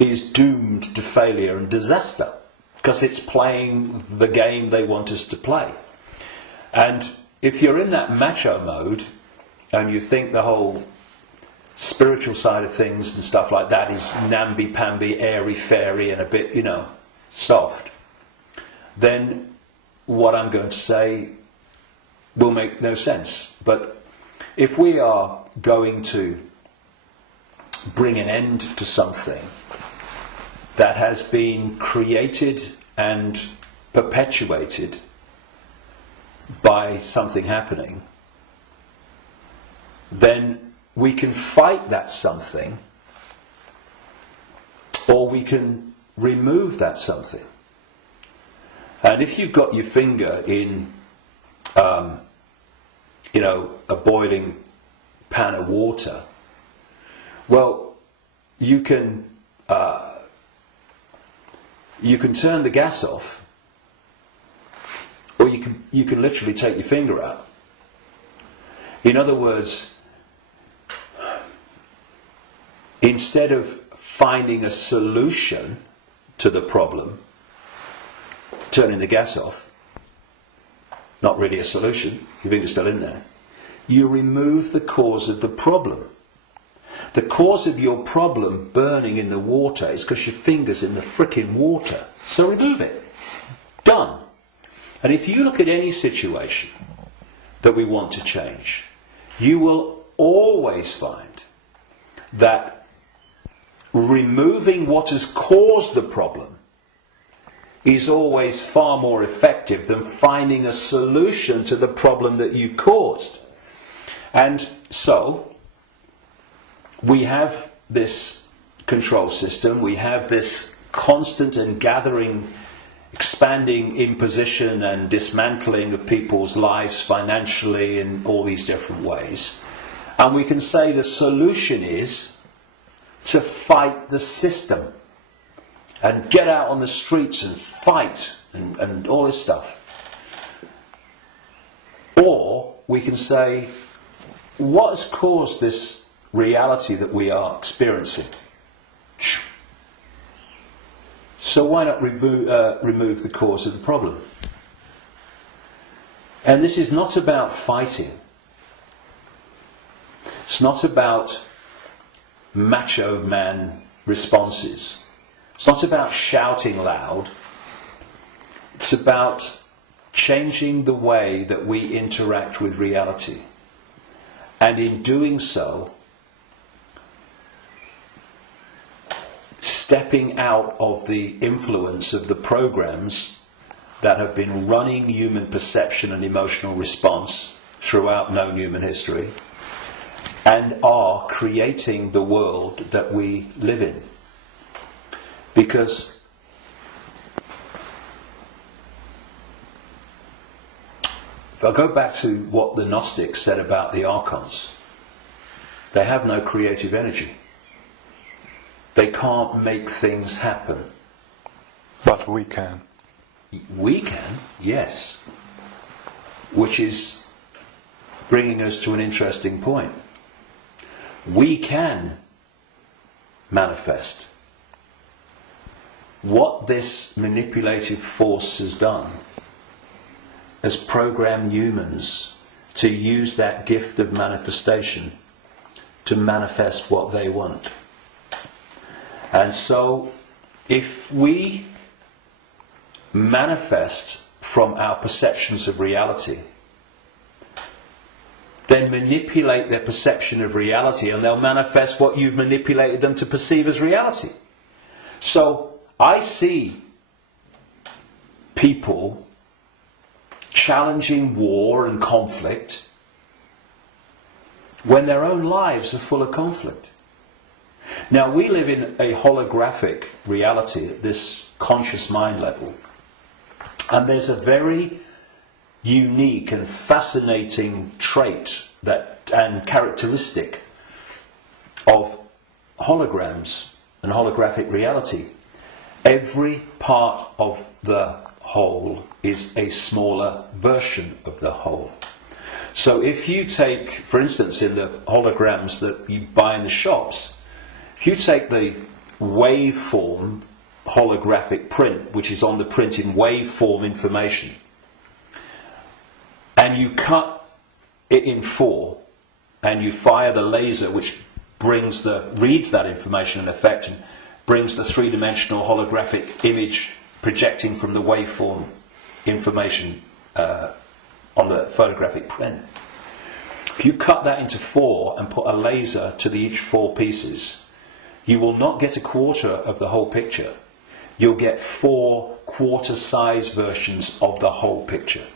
is doomed to failure and disaster. because it's playing the game they want us to play. And if you're in that macho mode and you think the whole spiritual side of things and stuff like that is namby-pamby, airy-fairy and a bit, soft, then what I'm going to say will make no sense. But if we are going to bring an end to something that has been created and perpetuated by something happening, then we can fight that something, or we can remove that something. And if you've got your finger in, a boiling pan of water, well, you can turn the gas off, or you can literally take your finger out. In other words, instead of finding a solution to the problem, turning the gas off, not really a solution, your finger's still in there, you remove the cause of the problem. The cause of your problem burning in the water is because your finger's in the frickin' water. So remove it. Done. And if you look at any situation that we want to change, you will always find that removing what has caused the problem is always far more effective than finding a solution to the problem that you've caused. And so, we have this control system, we have this constant and gathering, expanding imposition and dismantling of people's lives financially in all these different ways. And we can say the solution is to fight the system and get out on the streets and fight and all this stuff. Or we can say, what has caused this reality that we are experiencing? So why not remove the cause of the problem? And this is not about fighting. It's not about macho man responses. It's not about shouting loud. It's about changing the way that we interact with reality. And in doing so, stepping out of the influence of the programs that have been running human perception and emotional response throughout known human history, and are creating the world that we live in. Because if I go back to what the Gnostics said about the archons, they have no creative energy. They can't make things happen. But we can. We can, yes. Which is bringing us to an interesting point. We can manifest. What this manipulative force has done has programmed humans to use that gift of manifestation to manifest what they want. And so, if we manifest from our perceptions of reality, then manipulate their perception of reality, and they'll manifest what you've manipulated them to perceive as reality. So, I see people challenging war and conflict when their own lives are full of conflict. Now, we live in a holographic reality at this conscious mind level, and there's a very unique and fascinating trait and characteristic of holograms and holographic reality. Every part of the whole is a smaller version of the whole. So if you take, for instance, in the holograms that you buy in the shops, if you take the waveform holographic print, which is on the print in waveform information, and you cut it in 4, and you fire the laser, which reads that information in effect, and brings the 3-dimensional holographic image projecting from the waveform information on the photographic print. If you cut that into 4 and put a laser to each 4 pieces, you will not get a quarter of the whole picture. You'll get 4 quarter-size versions of the whole picture.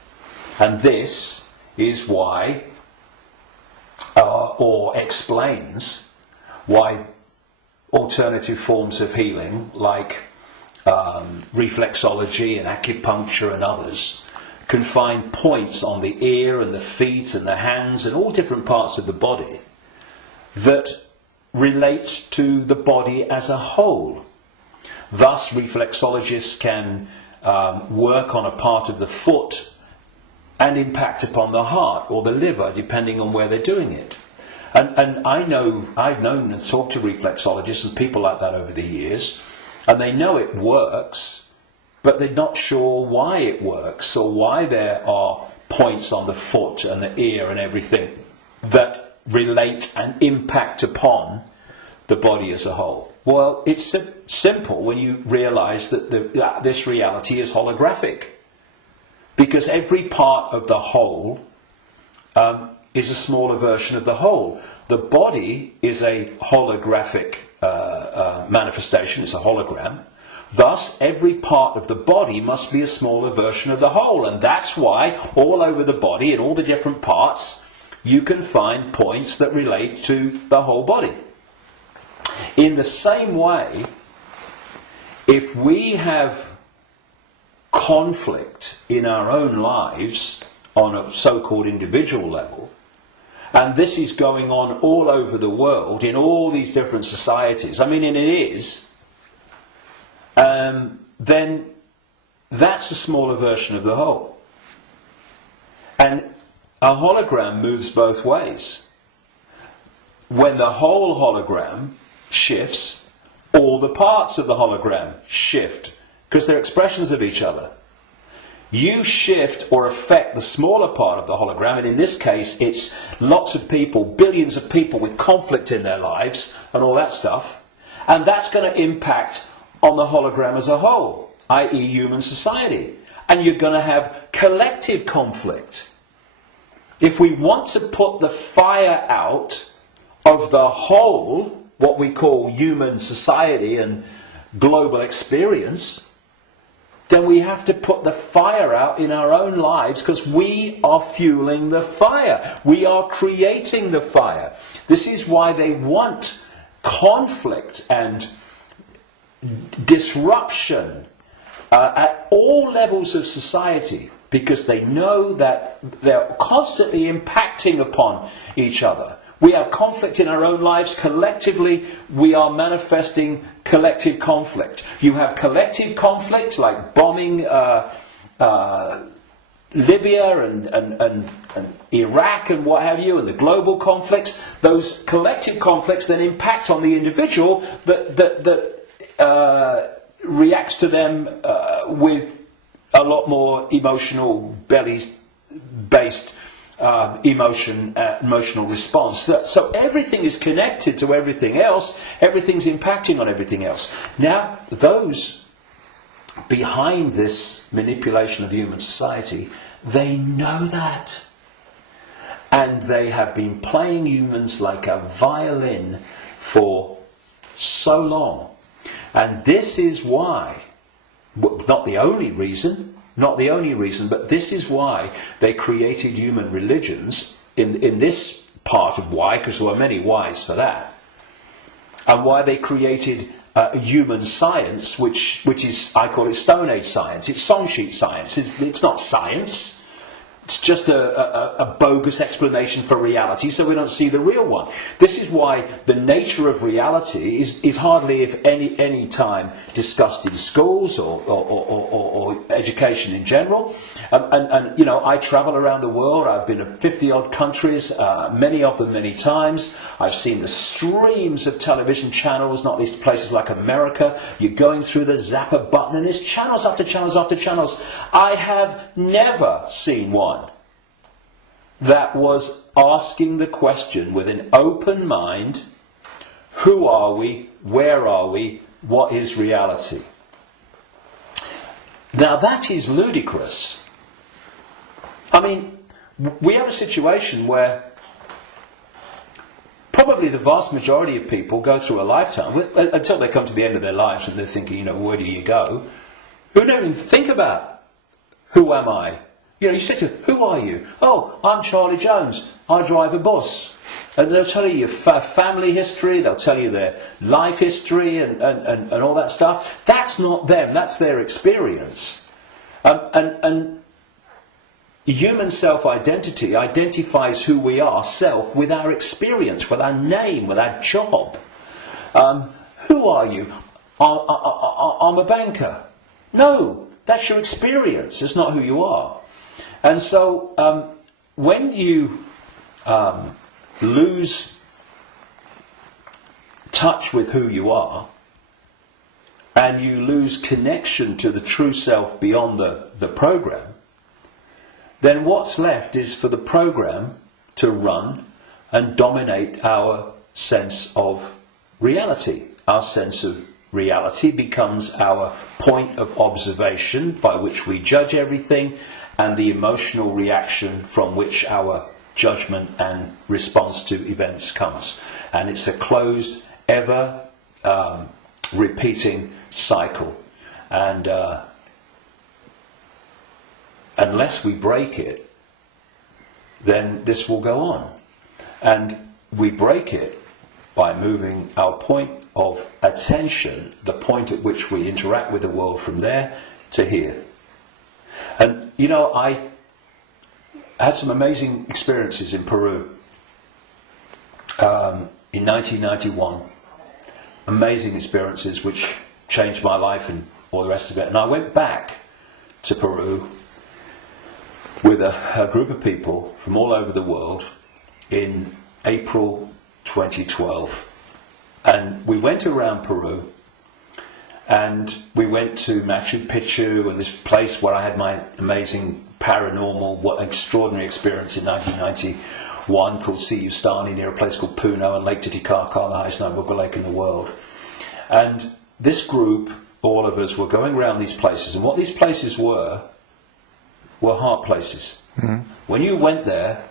And this is why, or explains why alternative forms of healing, like reflexology and acupuncture and others, can find points on the ear and the feet and the hands and all different parts of the body that relate to the body as a whole. Thus, reflexologists can work on a part of the foot and impact upon the heart or the liver, depending on where they're doing it. And I've known and talked to reflexologists and people like that over the years, and they know it works, but they're not sure why it works or why there are points on the foot and the ear and everything that relate and impact upon the body as a whole. Well, it's simple when you realise that this reality is holographic, because every part of the whole is a smaller version of the whole. The body is a holographic manifestation, it's a hologram. Thus, every part of the body must be a smaller version of the whole, and that's why all over the body, in all the different parts, you can find points that relate to the whole body. In the same way, if we have conflict in our own lives on a so-called individual level, and this is going on all over the world in all these different societies, and it is, then that's a smaller version of the whole. And a hologram moves both ways. When the whole hologram shifts, all the parts of the hologram shift, because they're expressions of each other. You shift or affect the smaller part of the hologram, and in this case it's lots of people, billions of people with conflict in their lives and all that stuff, and that's going to impact on the hologram as a whole, i.e. human society. And you're going to have collective conflict. If we want to put the fire out of the whole, what we call human society and global experience, then we have to put the fire out in our own lives, because we are fueling the fire. We are creating the fire. This is why they want conflict and disruption at all levels of society, because they know that they're constantly impacting upon each other. We have conflict in our own lives. Collectively, we are manifesting collective conflict. You have collective conflict like bombing Libya and Iraq and what have you, and the global conflicts. Those collective conflicts then impact on the individual that reacts to them with a lot more emotional, belly-based emotional response. So everything is connected to everything else. Everything's impacting on everything else. Now, those behind this manipulation of human society, they know that. And they have been playing humans like a violin for so long. And this is why, not the only reason, but this is why they created human religions in this part of why, because there were many whys for that, and why they created human science, which is, I call it Stone Age science. It's song sheet science. It's not science. It's just a bogus explanation for reality, so we don't see the real one. This is why the nature of reality is hardly, if any time, discussed in schools or education in general. And you know, I travel around the world. I've been to 50-odd countries, many of them many times. I've seen the streams of television channels, not least places like America. You're going through the zapper button, and there's channels after channels after channels. I have never seen one that was asking the question with an open mind: who are we? Where are we? What is reality? Now that is ludicrous. I mean, we have a situation where probably the vast majority of people go through a lifetime, until they come to the end of their lives and they're thinking, you know, where do you go? Who don't even think about, who am I? You know, you say to them, who are you? Oh, I'm Charlie Jones. I drive a bus. And they'll tell you your family history, they'll tell you their life history and all that stuff. That's not them, that's their experience. And human self-identity identifies who we are, self, with our experience, with our name, with our job. Who are you? I'm a banker. No, that's your experience, it's not who you are. And so, when you lose touch with who you are, and you lose connection to the true self beyond the program, then what's left is for the program to run and dominate our sense of reality. Our sense of reality becomes our point of observation by which we judge everything, and the emotional reaction from which our judgment and response to events comes. And it's a closed, ever repeating cycle. And unless we break it, then this will go on. And we break it by moving our point of attention, the point at which we interact with the world, from there to here. And you know, I had some amazing experiences in Peru in 1991. Amazing experiences which changed my life and all the rest of it. And I went back to Peru with a group of people from all over the world in April 2012. And we went around Peru, and we went to Machu Picchu, and this place where I had my amazing paranormal, extraordinary experience in 1991 called Siustani, near a place called Puno, and Lake Titicaca, the highest known Buga lake in the world. And this group, all of us, were going around these places, and what these places were heart places. Mm-hmm. When you went there,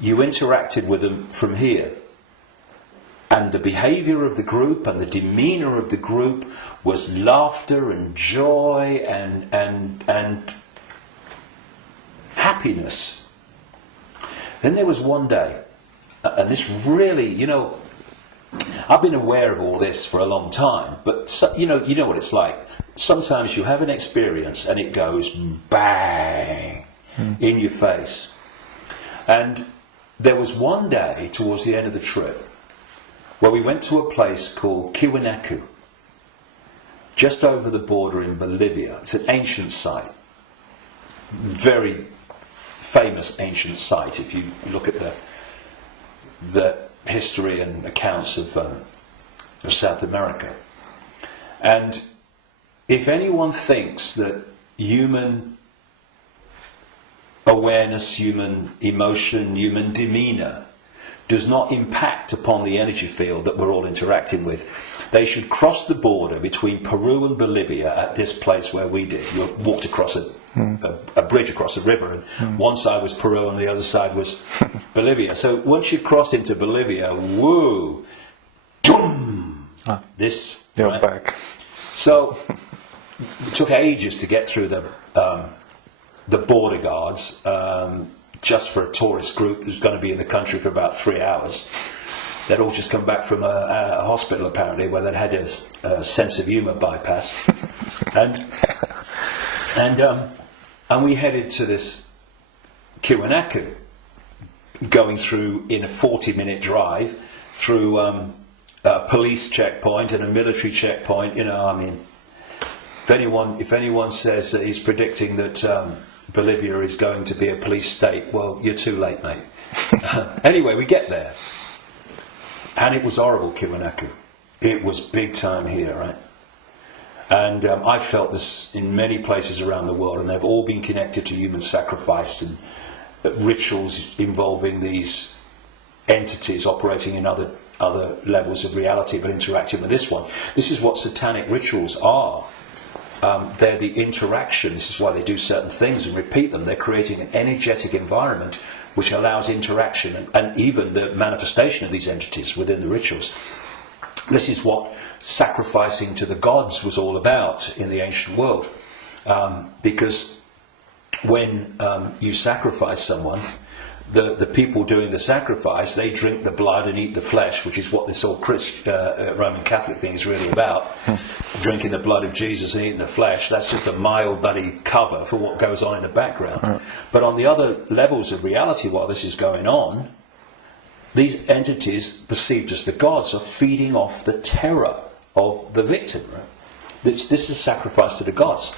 you interacted with them from here. And the behaviour of the group and the demeanour of the group was laughter and joy and happiness. Then there was one day, and this really, you know, I've been aware of all this for a long time, but you know what it's like. Sometimes you have an experience and it goes bang in your face. And there was one day towards the end of the trip where we went to a place called Kiwanaku, just over the border in Bolivia. It's an ancient site, very famous ancient site if you look at the history and accounts of South America. And if anyone thinks that human awareness, human emotion, human demeanour does not impact upon the energy field that we're all interacting with, they should cross the border between Peru and Bolivia at this place where we did. You walked across a bridge across a river, and one side was Peru and the other side was Bolivia. So once you crossed into Bolivia, woo, doom, you're right? back. So it took ages to get through the border guards, just for a tourist group who's going to be in the country for about 3 hours. They'd all just come back from a hospital, apparently, where they'd had a sense of humour bypass. And we headed to this Kiwanaku, going through in a 40-minute drive through a police checkpoint and a military checkpoint. I mean, if anyone says that he's predicting that Bolivia is going to be a police state, well, you're too late, mate. Anyway, we get there, and it was horrible, Kiwanaku. It was big time here, right? And I felt this in many places around the world, and they've all been connected to human sacrifice and rituals involving these entities operating in other levels of reality, but interacting with this one. This is what satanic rituals are. They're the interaction. This is why they do certain things and repeat them. They're creating an energetic environment which allows interaction and even the manifestation of these entities within the rituals. This is what sacrificing to the gods was all about in the ancient world. Because when you sacrifice someone, the people doing the sacrifice, they drink the blood and eat the flesh, which is what this whole Roman Catholic thing is really about. Drinking the blood of Jesus and eating the flesh, that's just a mild bloody cover for what goes on in the background. But on the other levels of reality, while this is going on, these entities, perceived as the gods, are feeding off the terror of the victim. Right? This is sacrifice to the gods.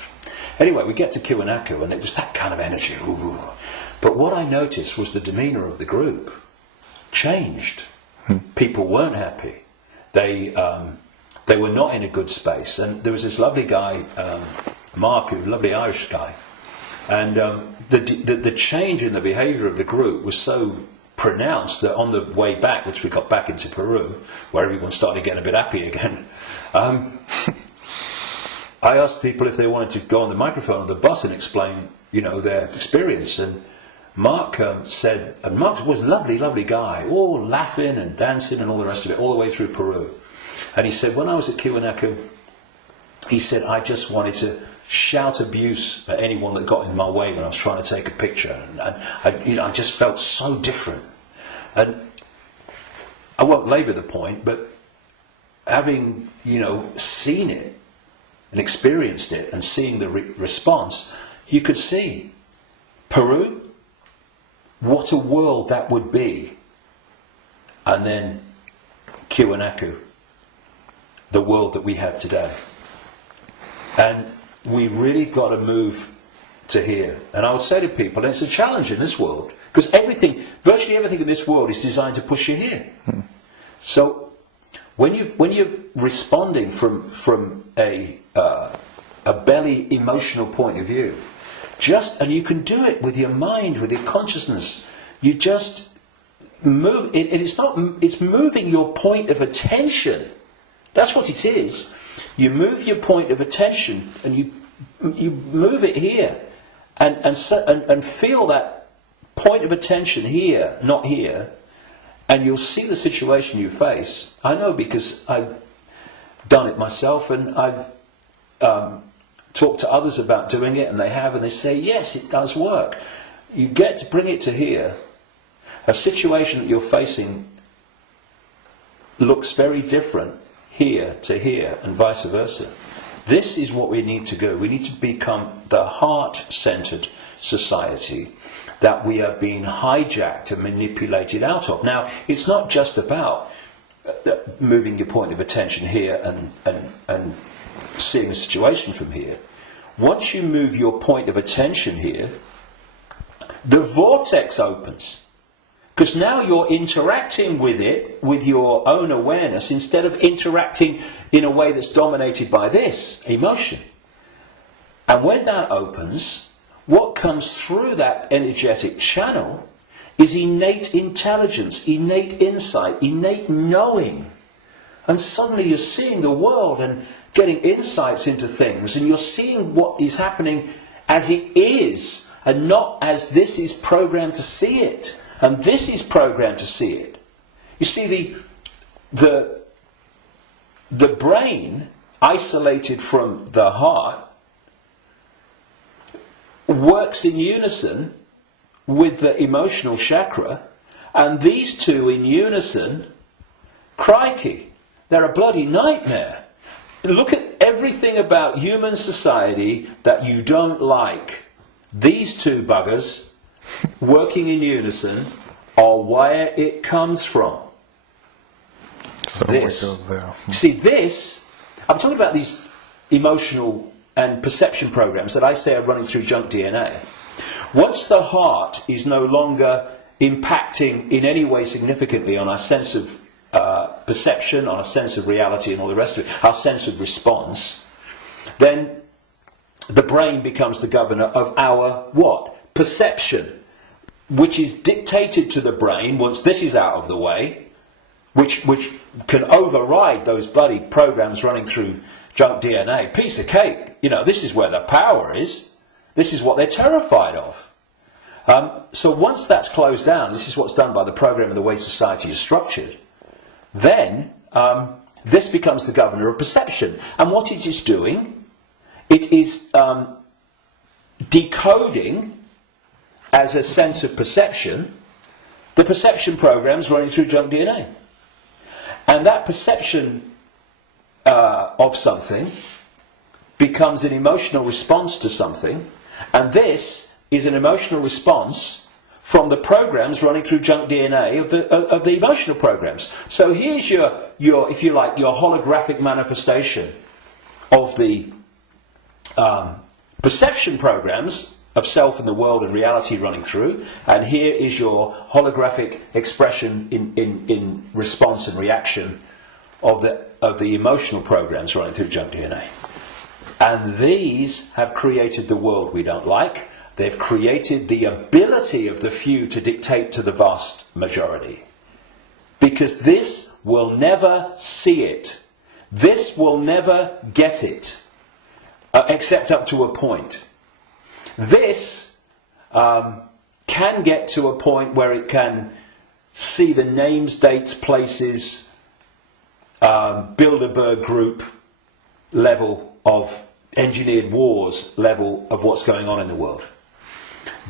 Anyway, we get to Kiwanaku, and it was that kind of energy. Ooh. But what I noticed was the demeanour of the group changed. People weren't happy. They were not in a good space. And there was this lovely guy, Mark, a lovely Irish guy, and the change in the behaviour of the group was so pronounced that on the way back, which we got back into Peru, where everyone started getting a bit happy again, I asked people if they wanted to go on the microphone on the bus and explain, their experience. And Mark said, and Mark was a lovely, lovely guy, all laughing and dancing and all the rest of it, all the way through Peru. And he said, when I was at Kiwanaku, he said, I just wanted to shout abuse at anyone that got in my way when I was trying to take a picture. And I just felt so different. And I won't labour the point, but having, seen it and experienced it and seeing the response, you could see Peru, what a world that would be. And then Kiwanaku, the world that we have today. And we really got to move to here. And I would say to people, it's a challenge in this world, because virtually everything in this world is designed to push you here. So when you're responding from a belly emotional point of view, and you can do it with your mind, with your consciousness, you just move. It's moving your point of attention. That's what it is. You move your point of attention, and you move it here, and feel that point of attention here, not here, and you'll see the situation you face. I know because I've done it myself, and I've talked to others about doing it, and they have, and they say, yes, it does work. You get to bring it to here. A situation that you're facing looks very different here to here, and vice versa. This is what we need to do. We need to become the heart-centered society that we are being hijacked and manipulated out of. Now, it's not just about moving your point of attention here and seeing the situation from here. Once you move your point of attention here, the vortex opens. Because now you're interacting with it, with your own awareness, instead of interacting in a way that's dominated by this emotion. And when that opens, what comes through that energetic channel is innate intelligence, innate insight, innate knowing. And suddenly you're seeing the world and getting insights into things, and you're seeing what is happening as it is, and not as this is programmed to see it. And this is programmed to see it. You see, the brain, isolated from the heart, works in unison with the emotional chakra, and these two in unison, crikey, they're a bloody nightmare. Look at everything about human society that you don't like. These two buggers working in unison are where it comes from. So This. we go there. See, this, I'm talking about these emotional and perception programs that I say are running through junk DNA. Once the heart is no longer impacting in any way significantly on our sense of perception, on our sense of reality and all the rest of it, our sense of response, then the brain becomes the governor of our what? Perception, which is dictated to the brain once this is out of the way, which can override those bloody programs running through junk DNA. Piece of cake. You know, this is where the power is. This is what they're terrified of. So once that's closed down, this is what's done by the program and the way society is structured, then this becomes the governor of perception. And what it is doing, it is decoding as a sense of perception the perception programs running through junk DNA. And that perception of something becomes an emotional response to something, and this is an emotional response from the programs running through junk DNA of the emotional programs. So here's your if you like, your holographic manifestation of the perception programs of self and the world and reality running through, and here is your holographic expression in response and reaction of the emotional programs running through junk DNA. And these have created the world we don't like. They've created the ability of the few to dictate to the vast majority. Because this will never see it. This will never get it. Except up to a point. This can get to a point where it can see the names, dates, places, Bilderberg group level of engineered wars level of what's going on in the world.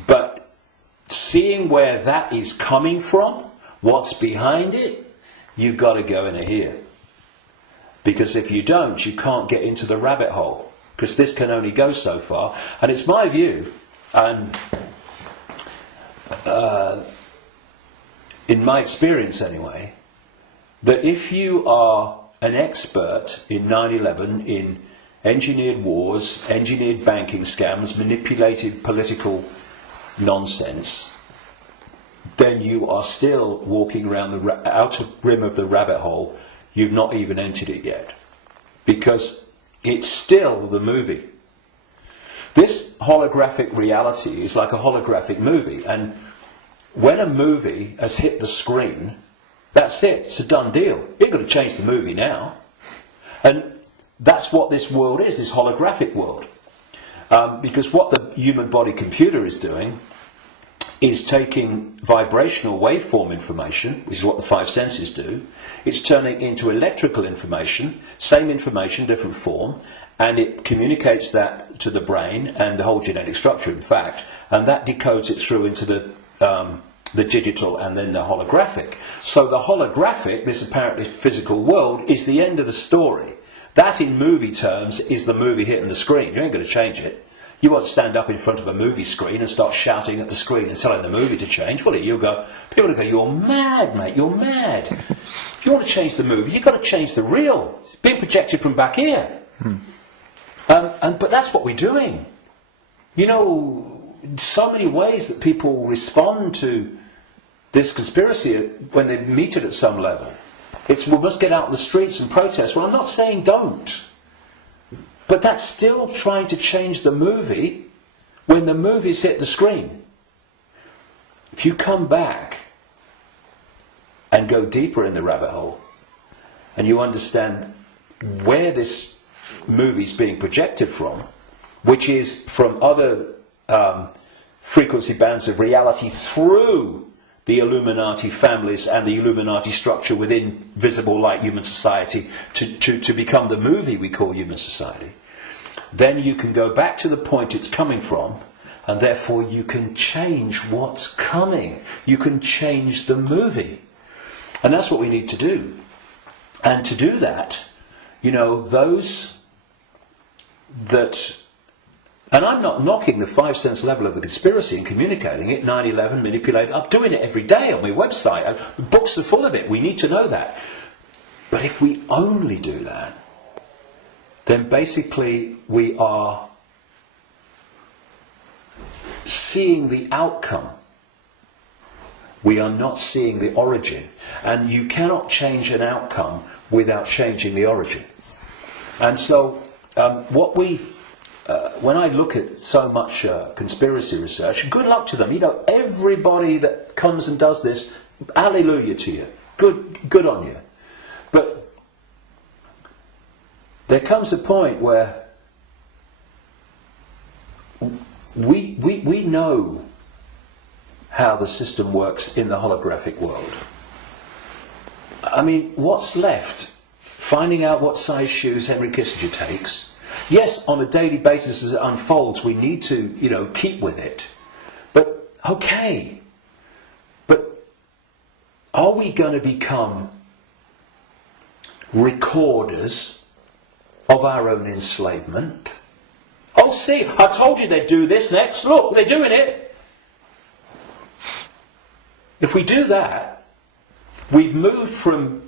But seeing where that is coming from, what's behind it, you've got to go in here. Because if you don't, you can't get into the rabbit hole. Because this can only go so far. And it's my view, and in my experience anyway, that if you are an expert in 9/11, in engineered wars, engineered banking scams, manipulated political nonsense, then you are still walking around the outer rim of the rabbit hole. You've not even entered it yet. Because it's still the movie. This holographic reality is like a holographic movie. And when a movie has hit the screen, that's it. It's a done deal. You've got to change the movie now. And that's what this world is, this holographic world. Because what the human body computer is doing is taking vibrational waveform information, which is what the five senses do. It's turning it into electrical information, same information, different form, and it communicates that to the brain and the whole genetic structure, in fact, and that decodes it through into the digital and then the holographic. So the holographic, this apparently physical world, is the end of the story. That, in movie terms, is the movie hitting the screen. You ain't going to change it. You won't stand up in front of a movie screen and start shouting at the screen and telling the movie to change, will it? People will go, you're mad, mate, you're mad. If you want to change the movie, you've got to change the reel. It's being projected from back here. But that's what we're doing. You know, so many ways that people respond to this conspiracy when they meet it at some level. It's, we must get out in the streets and protest. Well, I'm not saying don't. But that's still trying to change the movie when the movie's hit the screen. If you come back and go deeper in the rabbit hole, and you understand where this movie's being projected from, which is from other frequency bands of reality through the Illuminati families and the Illuminati structure within visible light human society to become the movie we call human society, then you can go back to the point it's coming from, and therefore you can change what's coming. You can change the movie. And that's what we need to do. And to do that, you know, those that And I'm not knocking the 5 sense level of the conspiracy and communicating it, 9/11, manipulating. I'm doing it every day on my website. Books are full of it. We need to know that. But if we only do that, then basically we are seeing the outcome. We are not seeing the origin. And you cannot change an outcome without changing the origin. And so when I look at so much conspiracy research, good luck to them. You know, everybody that comes and does this, hallelujah to you. Good on you. But there comes a point where we know how the system works in the holographic world. I mean, what's left? Finding out what size shoes Henry Kissinger takes. Yes, on a daily basis as it unfolds, we need to, keep with it. But, okay. But are we going to become recorders of our own enslavement? Oh, see, I told you they'd do this next. Look, they're doing it. If we do that, we've moved from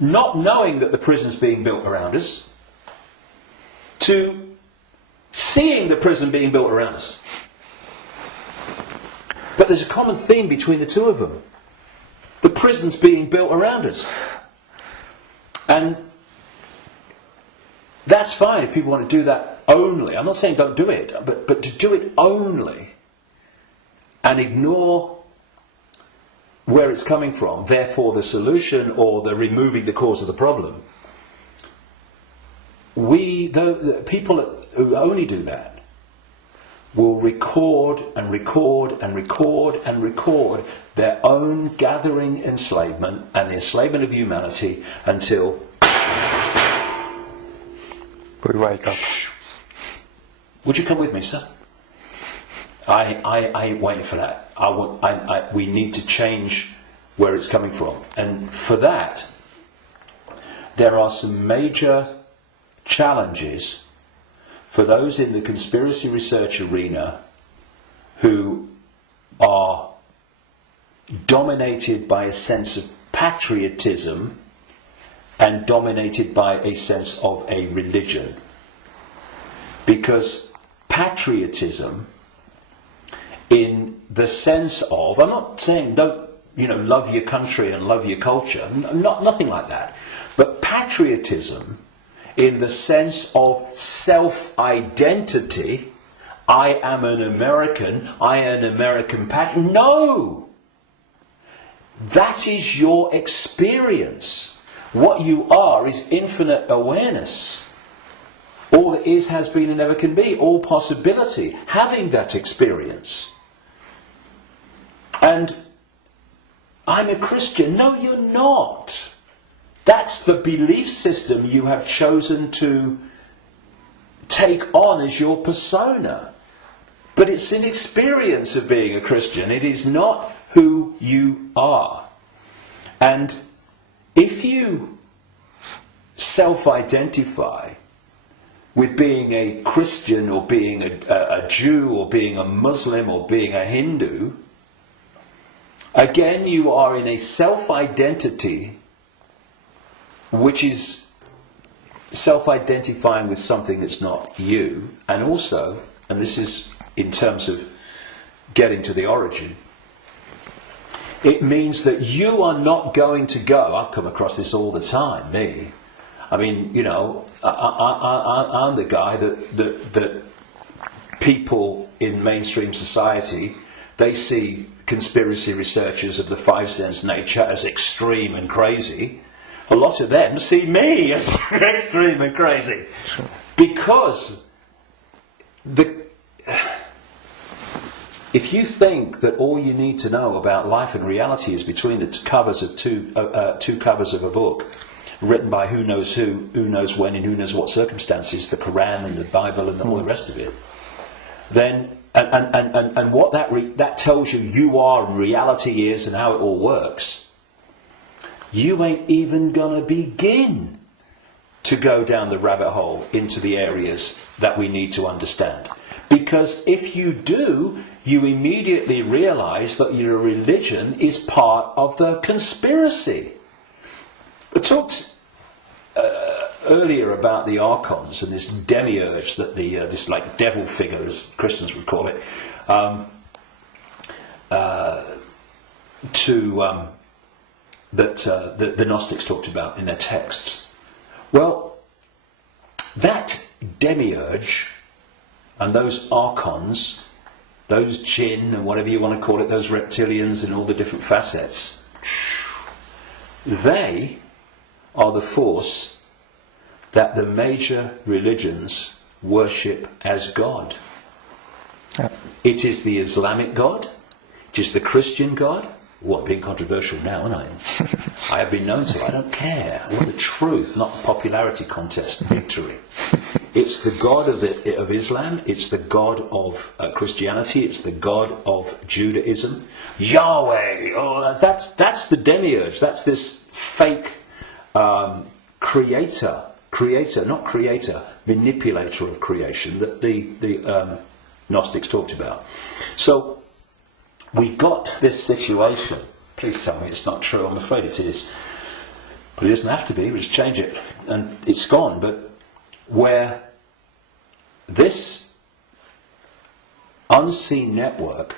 not knowing that the prison's being built around us to seeing the prison being built around us. But there's a common theme between the two of them. The prison's being built around us. And that's fine if people want to do that only. I'm not saying don't do it, but to do it only and ignore where it's coming from, therefore the solution or the removing the cause of the problem. The people who only do that will record and record and record and record their own gathering enslavement and the enslavement of humanity until we wake up. Would you come with me, sir? I ain't waiting for that. We need to change where it's coming from. And for that, there are some major challenges for those in the conspiracy research arena who are dominated by a sense of patriotism and dominated by a sense of a religion. Because patriotism, in the sense of, I'm not saying don't, love your country and love your culture, nothing like that. But patriotism, in the sense of self-identity, I am an American, I am an American patriot. No! That is your experience. What you are is infinite awareness. All that is, has been, and never can be. All possibility. Having that experience. And I'm a Christian. No, you're not. That's the belief system you have chosen to take on as your persona. But it's an experience of being a Christian. It is not who you are. And if you self-identify with being a Christian or being a Jew or being a Muslim or being a Hindu, again you are in a self-identity which is self-identifying with something that's not you. And also, and this is in terms of getting to the origin, it means that you are not going to go, I've come across this all the time, me. I mean, I'm the guy that people in mainstream society, they see conspiracy researchers of the 5 sense nature as extreme and crazy. A lot of them see me as extreme and crazy. Because if you think that all you need to know about life and reality is between the covers of two covers of a book written by who knows when, in who knows what circumstances, the Quran and the Bible and all the rest of it, then and what that tells you are and reality is and how it all works, you ain't even gonna begin to go down the rabbit hole into the areas that we need to understand. Because if you do, you immediately realize that your religion is part of the conspiracy. I talked earlier about the archons and this demiurge that this like devil figure, as Christians would call it, that the Gnostics talked about in their texts. Well, that demiurge and those archons, those jinn and whatever you want to call it, those reptilians and all the different facets, they are the force that the major religions worship as God. Yeah. It is the Islamic God, it is the Christian God. Well, I'm being controversial now, aren't I? I have been known to. I don't care. I want the truth, not the popularity contest victory. It's the God of Islam. It's the God of Christianity. It's the God of Judaism. Yahweh. Oh, that's the demiurge. That's this fake manipulator of creation that the Gnostics talked about. So we got this situation. Please tell me it's not true. I'm afraid it is. But it doesn't have to be. We just change it. And it's gone. But where this unseen network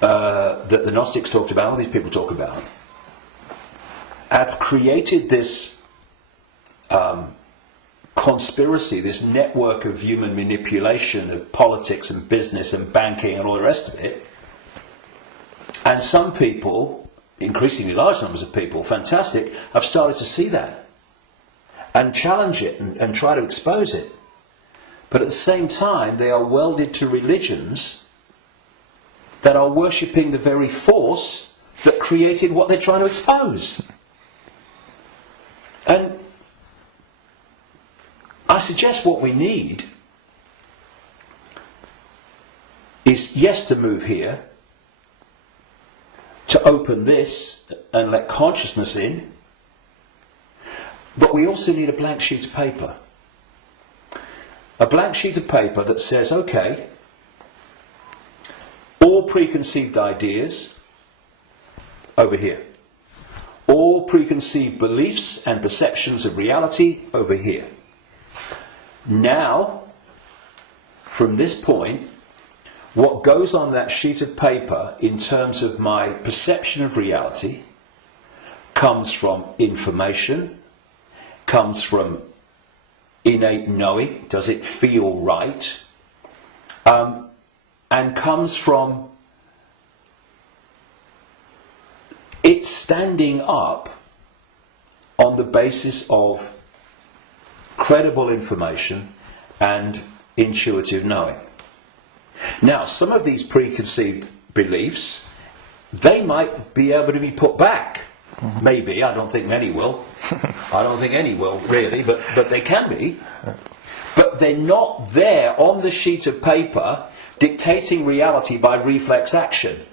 that the Gnostics talked about, all these people talk about, have created this conspiracy, this network of human manipulation of politics and business and banking and all the rest of it. And some people, increasingly large numbers of people, fantastic, have started to see that and challenge it and try to expose it. But at the same time, they are welded to religions that are worshipping the very force that created what they're trying to expose. And I suggest what we need is, yes, to move here, to open this and let consciousness in, but we also need a blank sheet of paper. A blank sheet of paper that says, okay, all preconceived ideas over here. All preconceived beliefs and perceptions of reality over here. Now, from this point, what goes on that sheet of paper in terms of my perception of reality comes from information, comes from innate knowing, does it feel right, and comes from it standing up on the basis of credible information and intuitive knowing. Now, some of these preconceived beliefs, they might be able to be put back. Maybe, I don't think many will. I don't think any will, really, but they can be. But they're not there on the sheet of paper dictating reality by reflex action.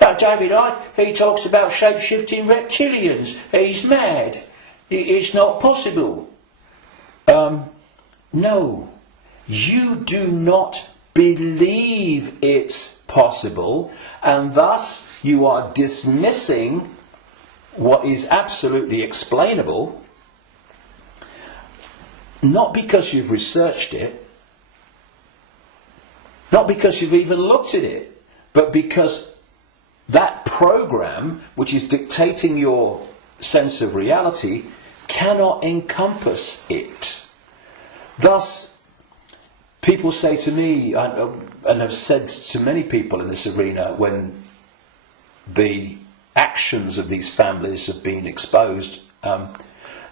Now, David Icke, he talks about shape-shifting reptilians. He's mad. It's not possible. No, you do not believe it's possible, and thus you are dismissing what is absolutely explainable, not because you've researched it, not because you've even looked at it, but because that program, which is dictating your sense of reality, cannot encompass it. Thus, people say to me, and have said to many people in this arena, when the actions of these families have been exposed,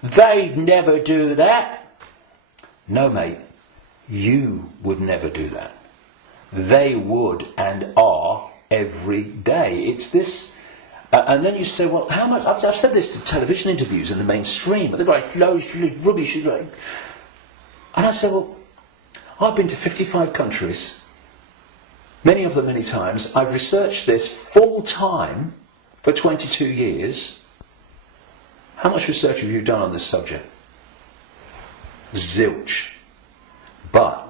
they'd never do that. No, mate, you would never do that. They would and are every day. It's this. And then you say, well, how much? I've said this to television interviews in the mainstream. They're like, loads of rubbish. And I say, well, I've been to 55 countries, many of them many times. I've researched this full time for 22 years. How much research have you done on this subject? Zilch. But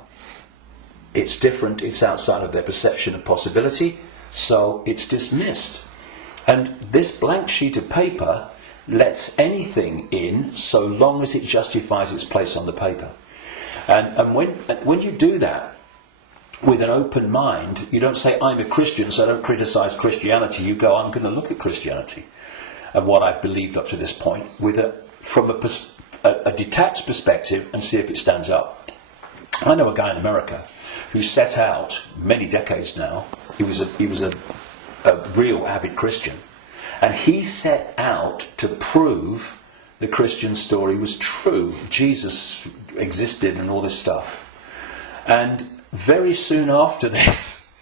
it's different, it's outside of their perception of possibility, so it's dismissed. And this blank sheet of paper lets anything in so long as it justifies its place on the paper. And when you do that with an open mind, you don't say, I'm a Christian, so I don't criticize Christianity. You go, I'm going to look at Christianity and what I've believed up to this point from a detached perspective and see if it stands up. I know a guy in America who set out many decades now. He was a real avid Christian, and he set out to prove the Christian story was true. Jesus existed and all this stuff. And very soon after this,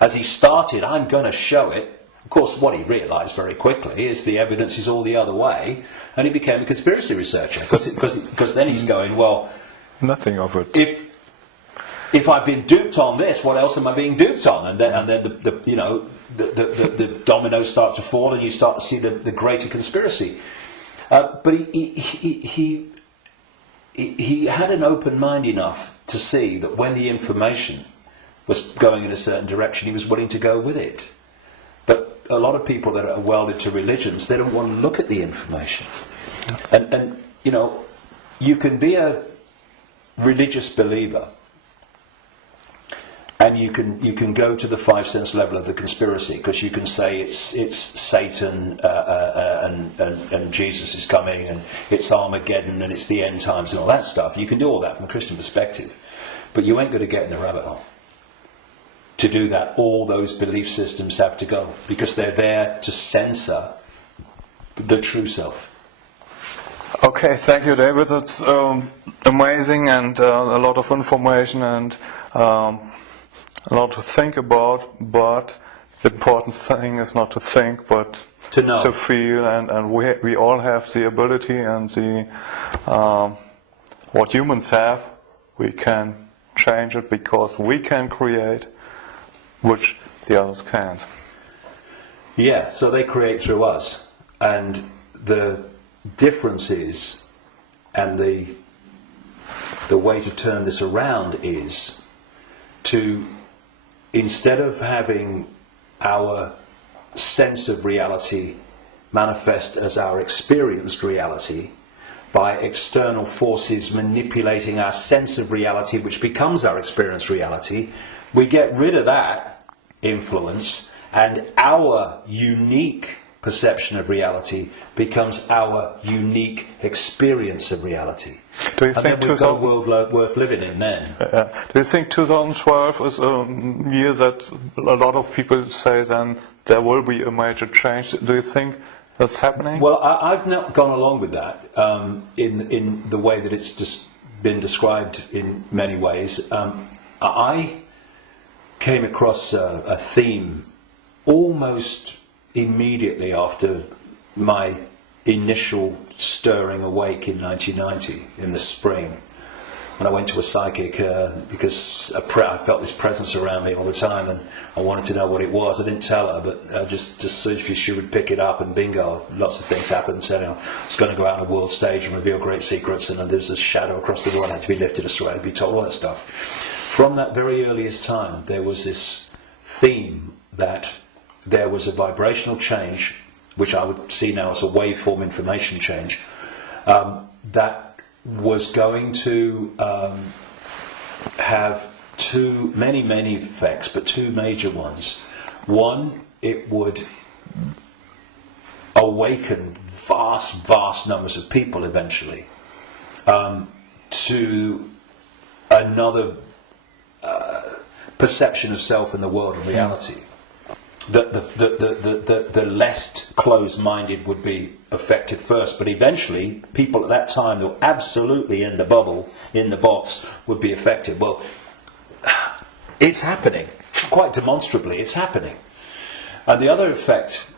as he started, I'm going to show it. Of course, what he realised very quickly is the evidence is all the other way, and he became a conspiracy researcher because then he's going, well, nothing of it. If I've been duped on this, what else am I being duped on? And then the dominoes start to fall, and you start to see the greater conspiracy. But he had an open mind enough to see that when the information was going in a certain direction, he was willing to go with it. But a lot of people that are welded to religions, they don't want to look at the information. And you can be a religious believer, and you can go to the 5 sense level of the conspiracy, because you can say it's Satan and Jesus is coming, and it's Armageddon, and it's the end times and all that stuff. You can do all that from a Christian perspective, but you ain't going to get in the rabbit hole. To do that, all those belief systems have to go, because they're there to censor the true self. Okay, thank you, David. That's amazing, and a lot of information, and a lot to think about, but the important thing is not to think, but to know, to feel, and we all have the ability and the what humans have. We can change it because we can create, which the others can't. Yeah, so they create through us, and the difference is, and the way to turn this around is to, instead of having our sense of reality manifest as our experienced reality by external forces manipulating our sense of reality, which becomes our experienced reality, we get rid of that influence, and our unique perception of reality becomes our unique experience of reality. Do you think we've got a world worth living in then? Do you think 2012 is a year that a lot of people say then there will be a major change? Do you think that's happening? Well, I've not gone along with that in the way that it's just been described in many ways. I came across a theme almost immediately after my initial stirring awake in 1990 in the spring, when I went to a psychic because I felt this presence around me all the time, and I wanted to know what it was. I didn't tell her, but just so she would pick it up, and bingo, lots of things happened. Said I was going to go out on a world stage and reveal great secrets, and there's a shadow across the world had to be lifted astray, to be told all that stuff. From that very earliest time, there was this theme that there was a vibrational change, which I would see now as a waveform information change, that was going to have many effects, but two major ones. One, it would awaken vast numbers of people eventually to another perception of self in the world and reality. The less closed-minded would be affected first, but eventually people at that time who were absolutely in the bubble, in the box, would be affected. Well, it's happening. Quite demonstrably, it's happening. And the other effect,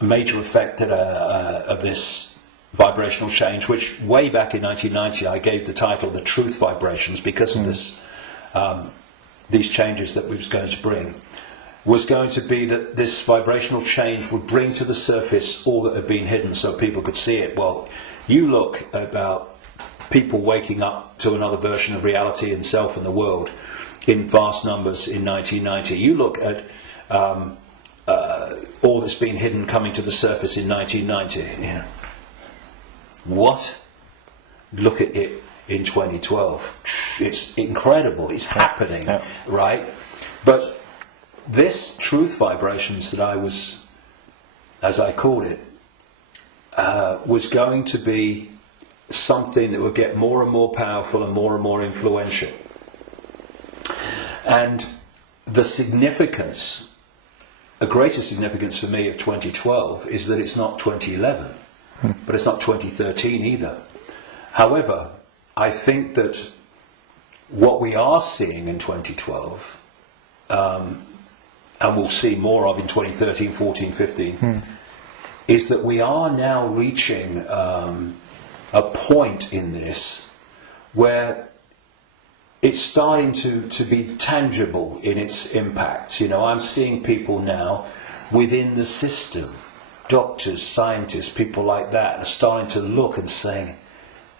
major effect of this vibrational change, which way back in 1990 I gave the title The Truth Vibrations because of this, these changes that we was going to bring, was going to be that this vibrational change would bring to the surface all that had been hidden so people could see it. Well, you look about people waking up to another version of reality and self and the world, in vast numbers in 1990. You look at all that's been hidden coming to the surface in 1990. You know, what? Look at it in 2012. It's incredible. It's happening, right? But this truth vibrations that I was, as I called it, was going to be something that would get more and more powerful and more influential. And the significance, a greater significance for me of 2012 is that it's not 2011, but it's not 2013 either. However, I think that what we are seeing in 2012, and we'll see more of in 2013, 14, 15, is that we are now reaching a point in this where it's starting to be tangible in its impact. You know, I'm seeing people now within the system, doctors, scientists, people like that, are starting to look and saying,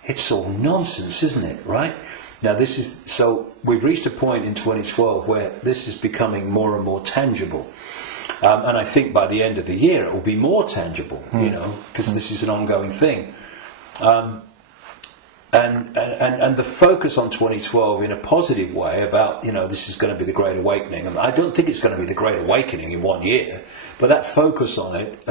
it's all nonsense, isn't it, right? Now so we've reached a point in 2012 where this is becoming more and more tangible. And I think by the end of the year it will be more tangible, you know, because this is an ongoing thing. And the focus on 2012 in a positive way about, you know, this is going to be the Great Awakening. And I don't think it's going to be the Great Awakening in 1 year, but that focus on it,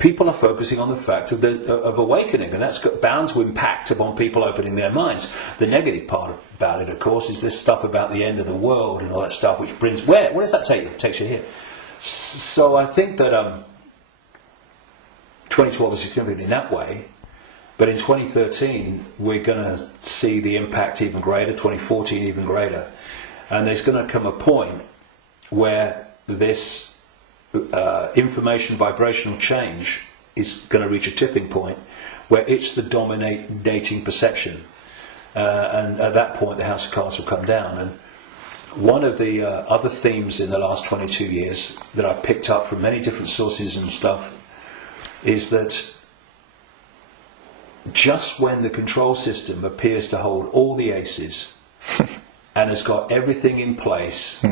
people are focusing on the fact of awakening, and that's bound to impact upon people opening their minds. The negative part about it, of course, is this stuff about the end of the world and all that stuff, which brings... Where does that take you? It takes you here. So I think that 2012 is significant in that way, but in 2013 we're going to see the impact even greater, 2014 even greater, and there's going to come a point where this information vibrational change is going to reach a tipping point where it's the dominating perception, and at that point the House of Cards will come down. And one of the other themes in the last 22 years that I picked up from many different sources and stuff is that just when the control system appears to hold all the aces and has got everything in place,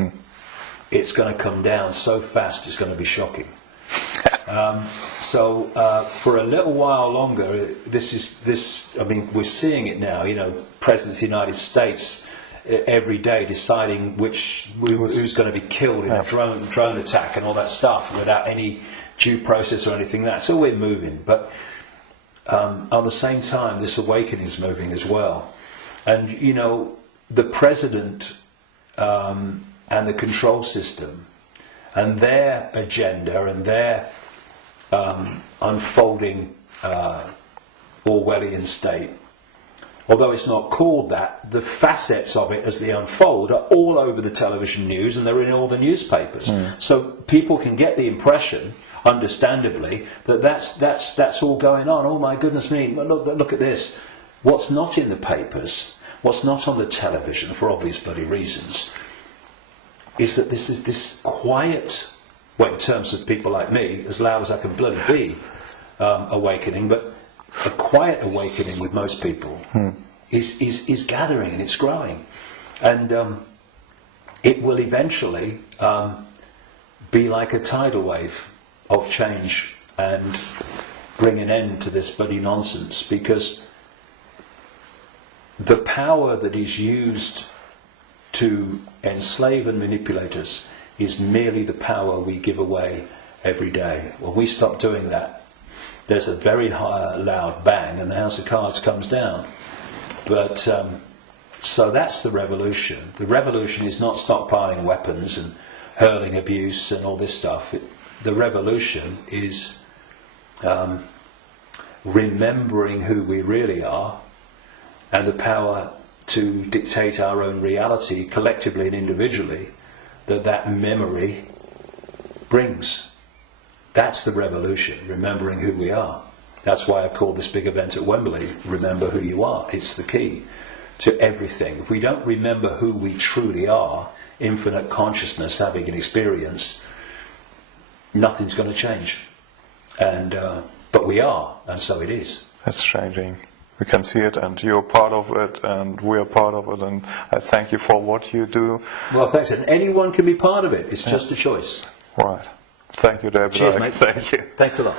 it's going to come down so fast it's going to be shocking. So for a little while longer, I mean, we're seeing it now, you know, President of the United States every day deciding who's going to be killed in a drone attack and all that stuff without any due process or anything like that. So we're moving, but at the same time this awakening is moving as well. And you know, the president and the control system and their agenda and their unfolding Orwellian state, although it's not called that, the facets of it as they unfold are all over the television news and they're in all the newspapers. So people can get the impression, understandably, that that's all going on. Oh my goodness me, look at this. What's not in the papers, what's not on the television, for obvious bloody reasons, is that this is this quiet, well, in terms of people like me, as loud as I can bloody be, awakening, but a quiet awakening with most people is gathering and it's growing, and it will eventually be like a tidal wave of change and bring an end to this bloody nonsense, because the power that is used to enslave and manipulate us is merely the power we give away every day. When we stop doing that, there's a very loud bang and the House of Cards comes down. But so that's the revolution. The revolution is not stockpiling weapons and hurling abuse and all this stuff. The revolution is remembering who we really are and the power to dictate our own reality collectively and individually that memory brings. That's the revolution, remembering who we are. That's why I've called this big event at Wembley, Remember Who You Are. It's the key to everything. If we don't remember who we truly are, infinite consciousness having an experience, nothing's going to change. And but we are, and so it is. It's changing. we can see it, and you're part of it, and we are part of it, and I thank you for what you do. Well, thanks. And anyone can be part of it. It's just a choice. Right. Thank you, David. Cheers, mate. Thank you. Thanks a lot.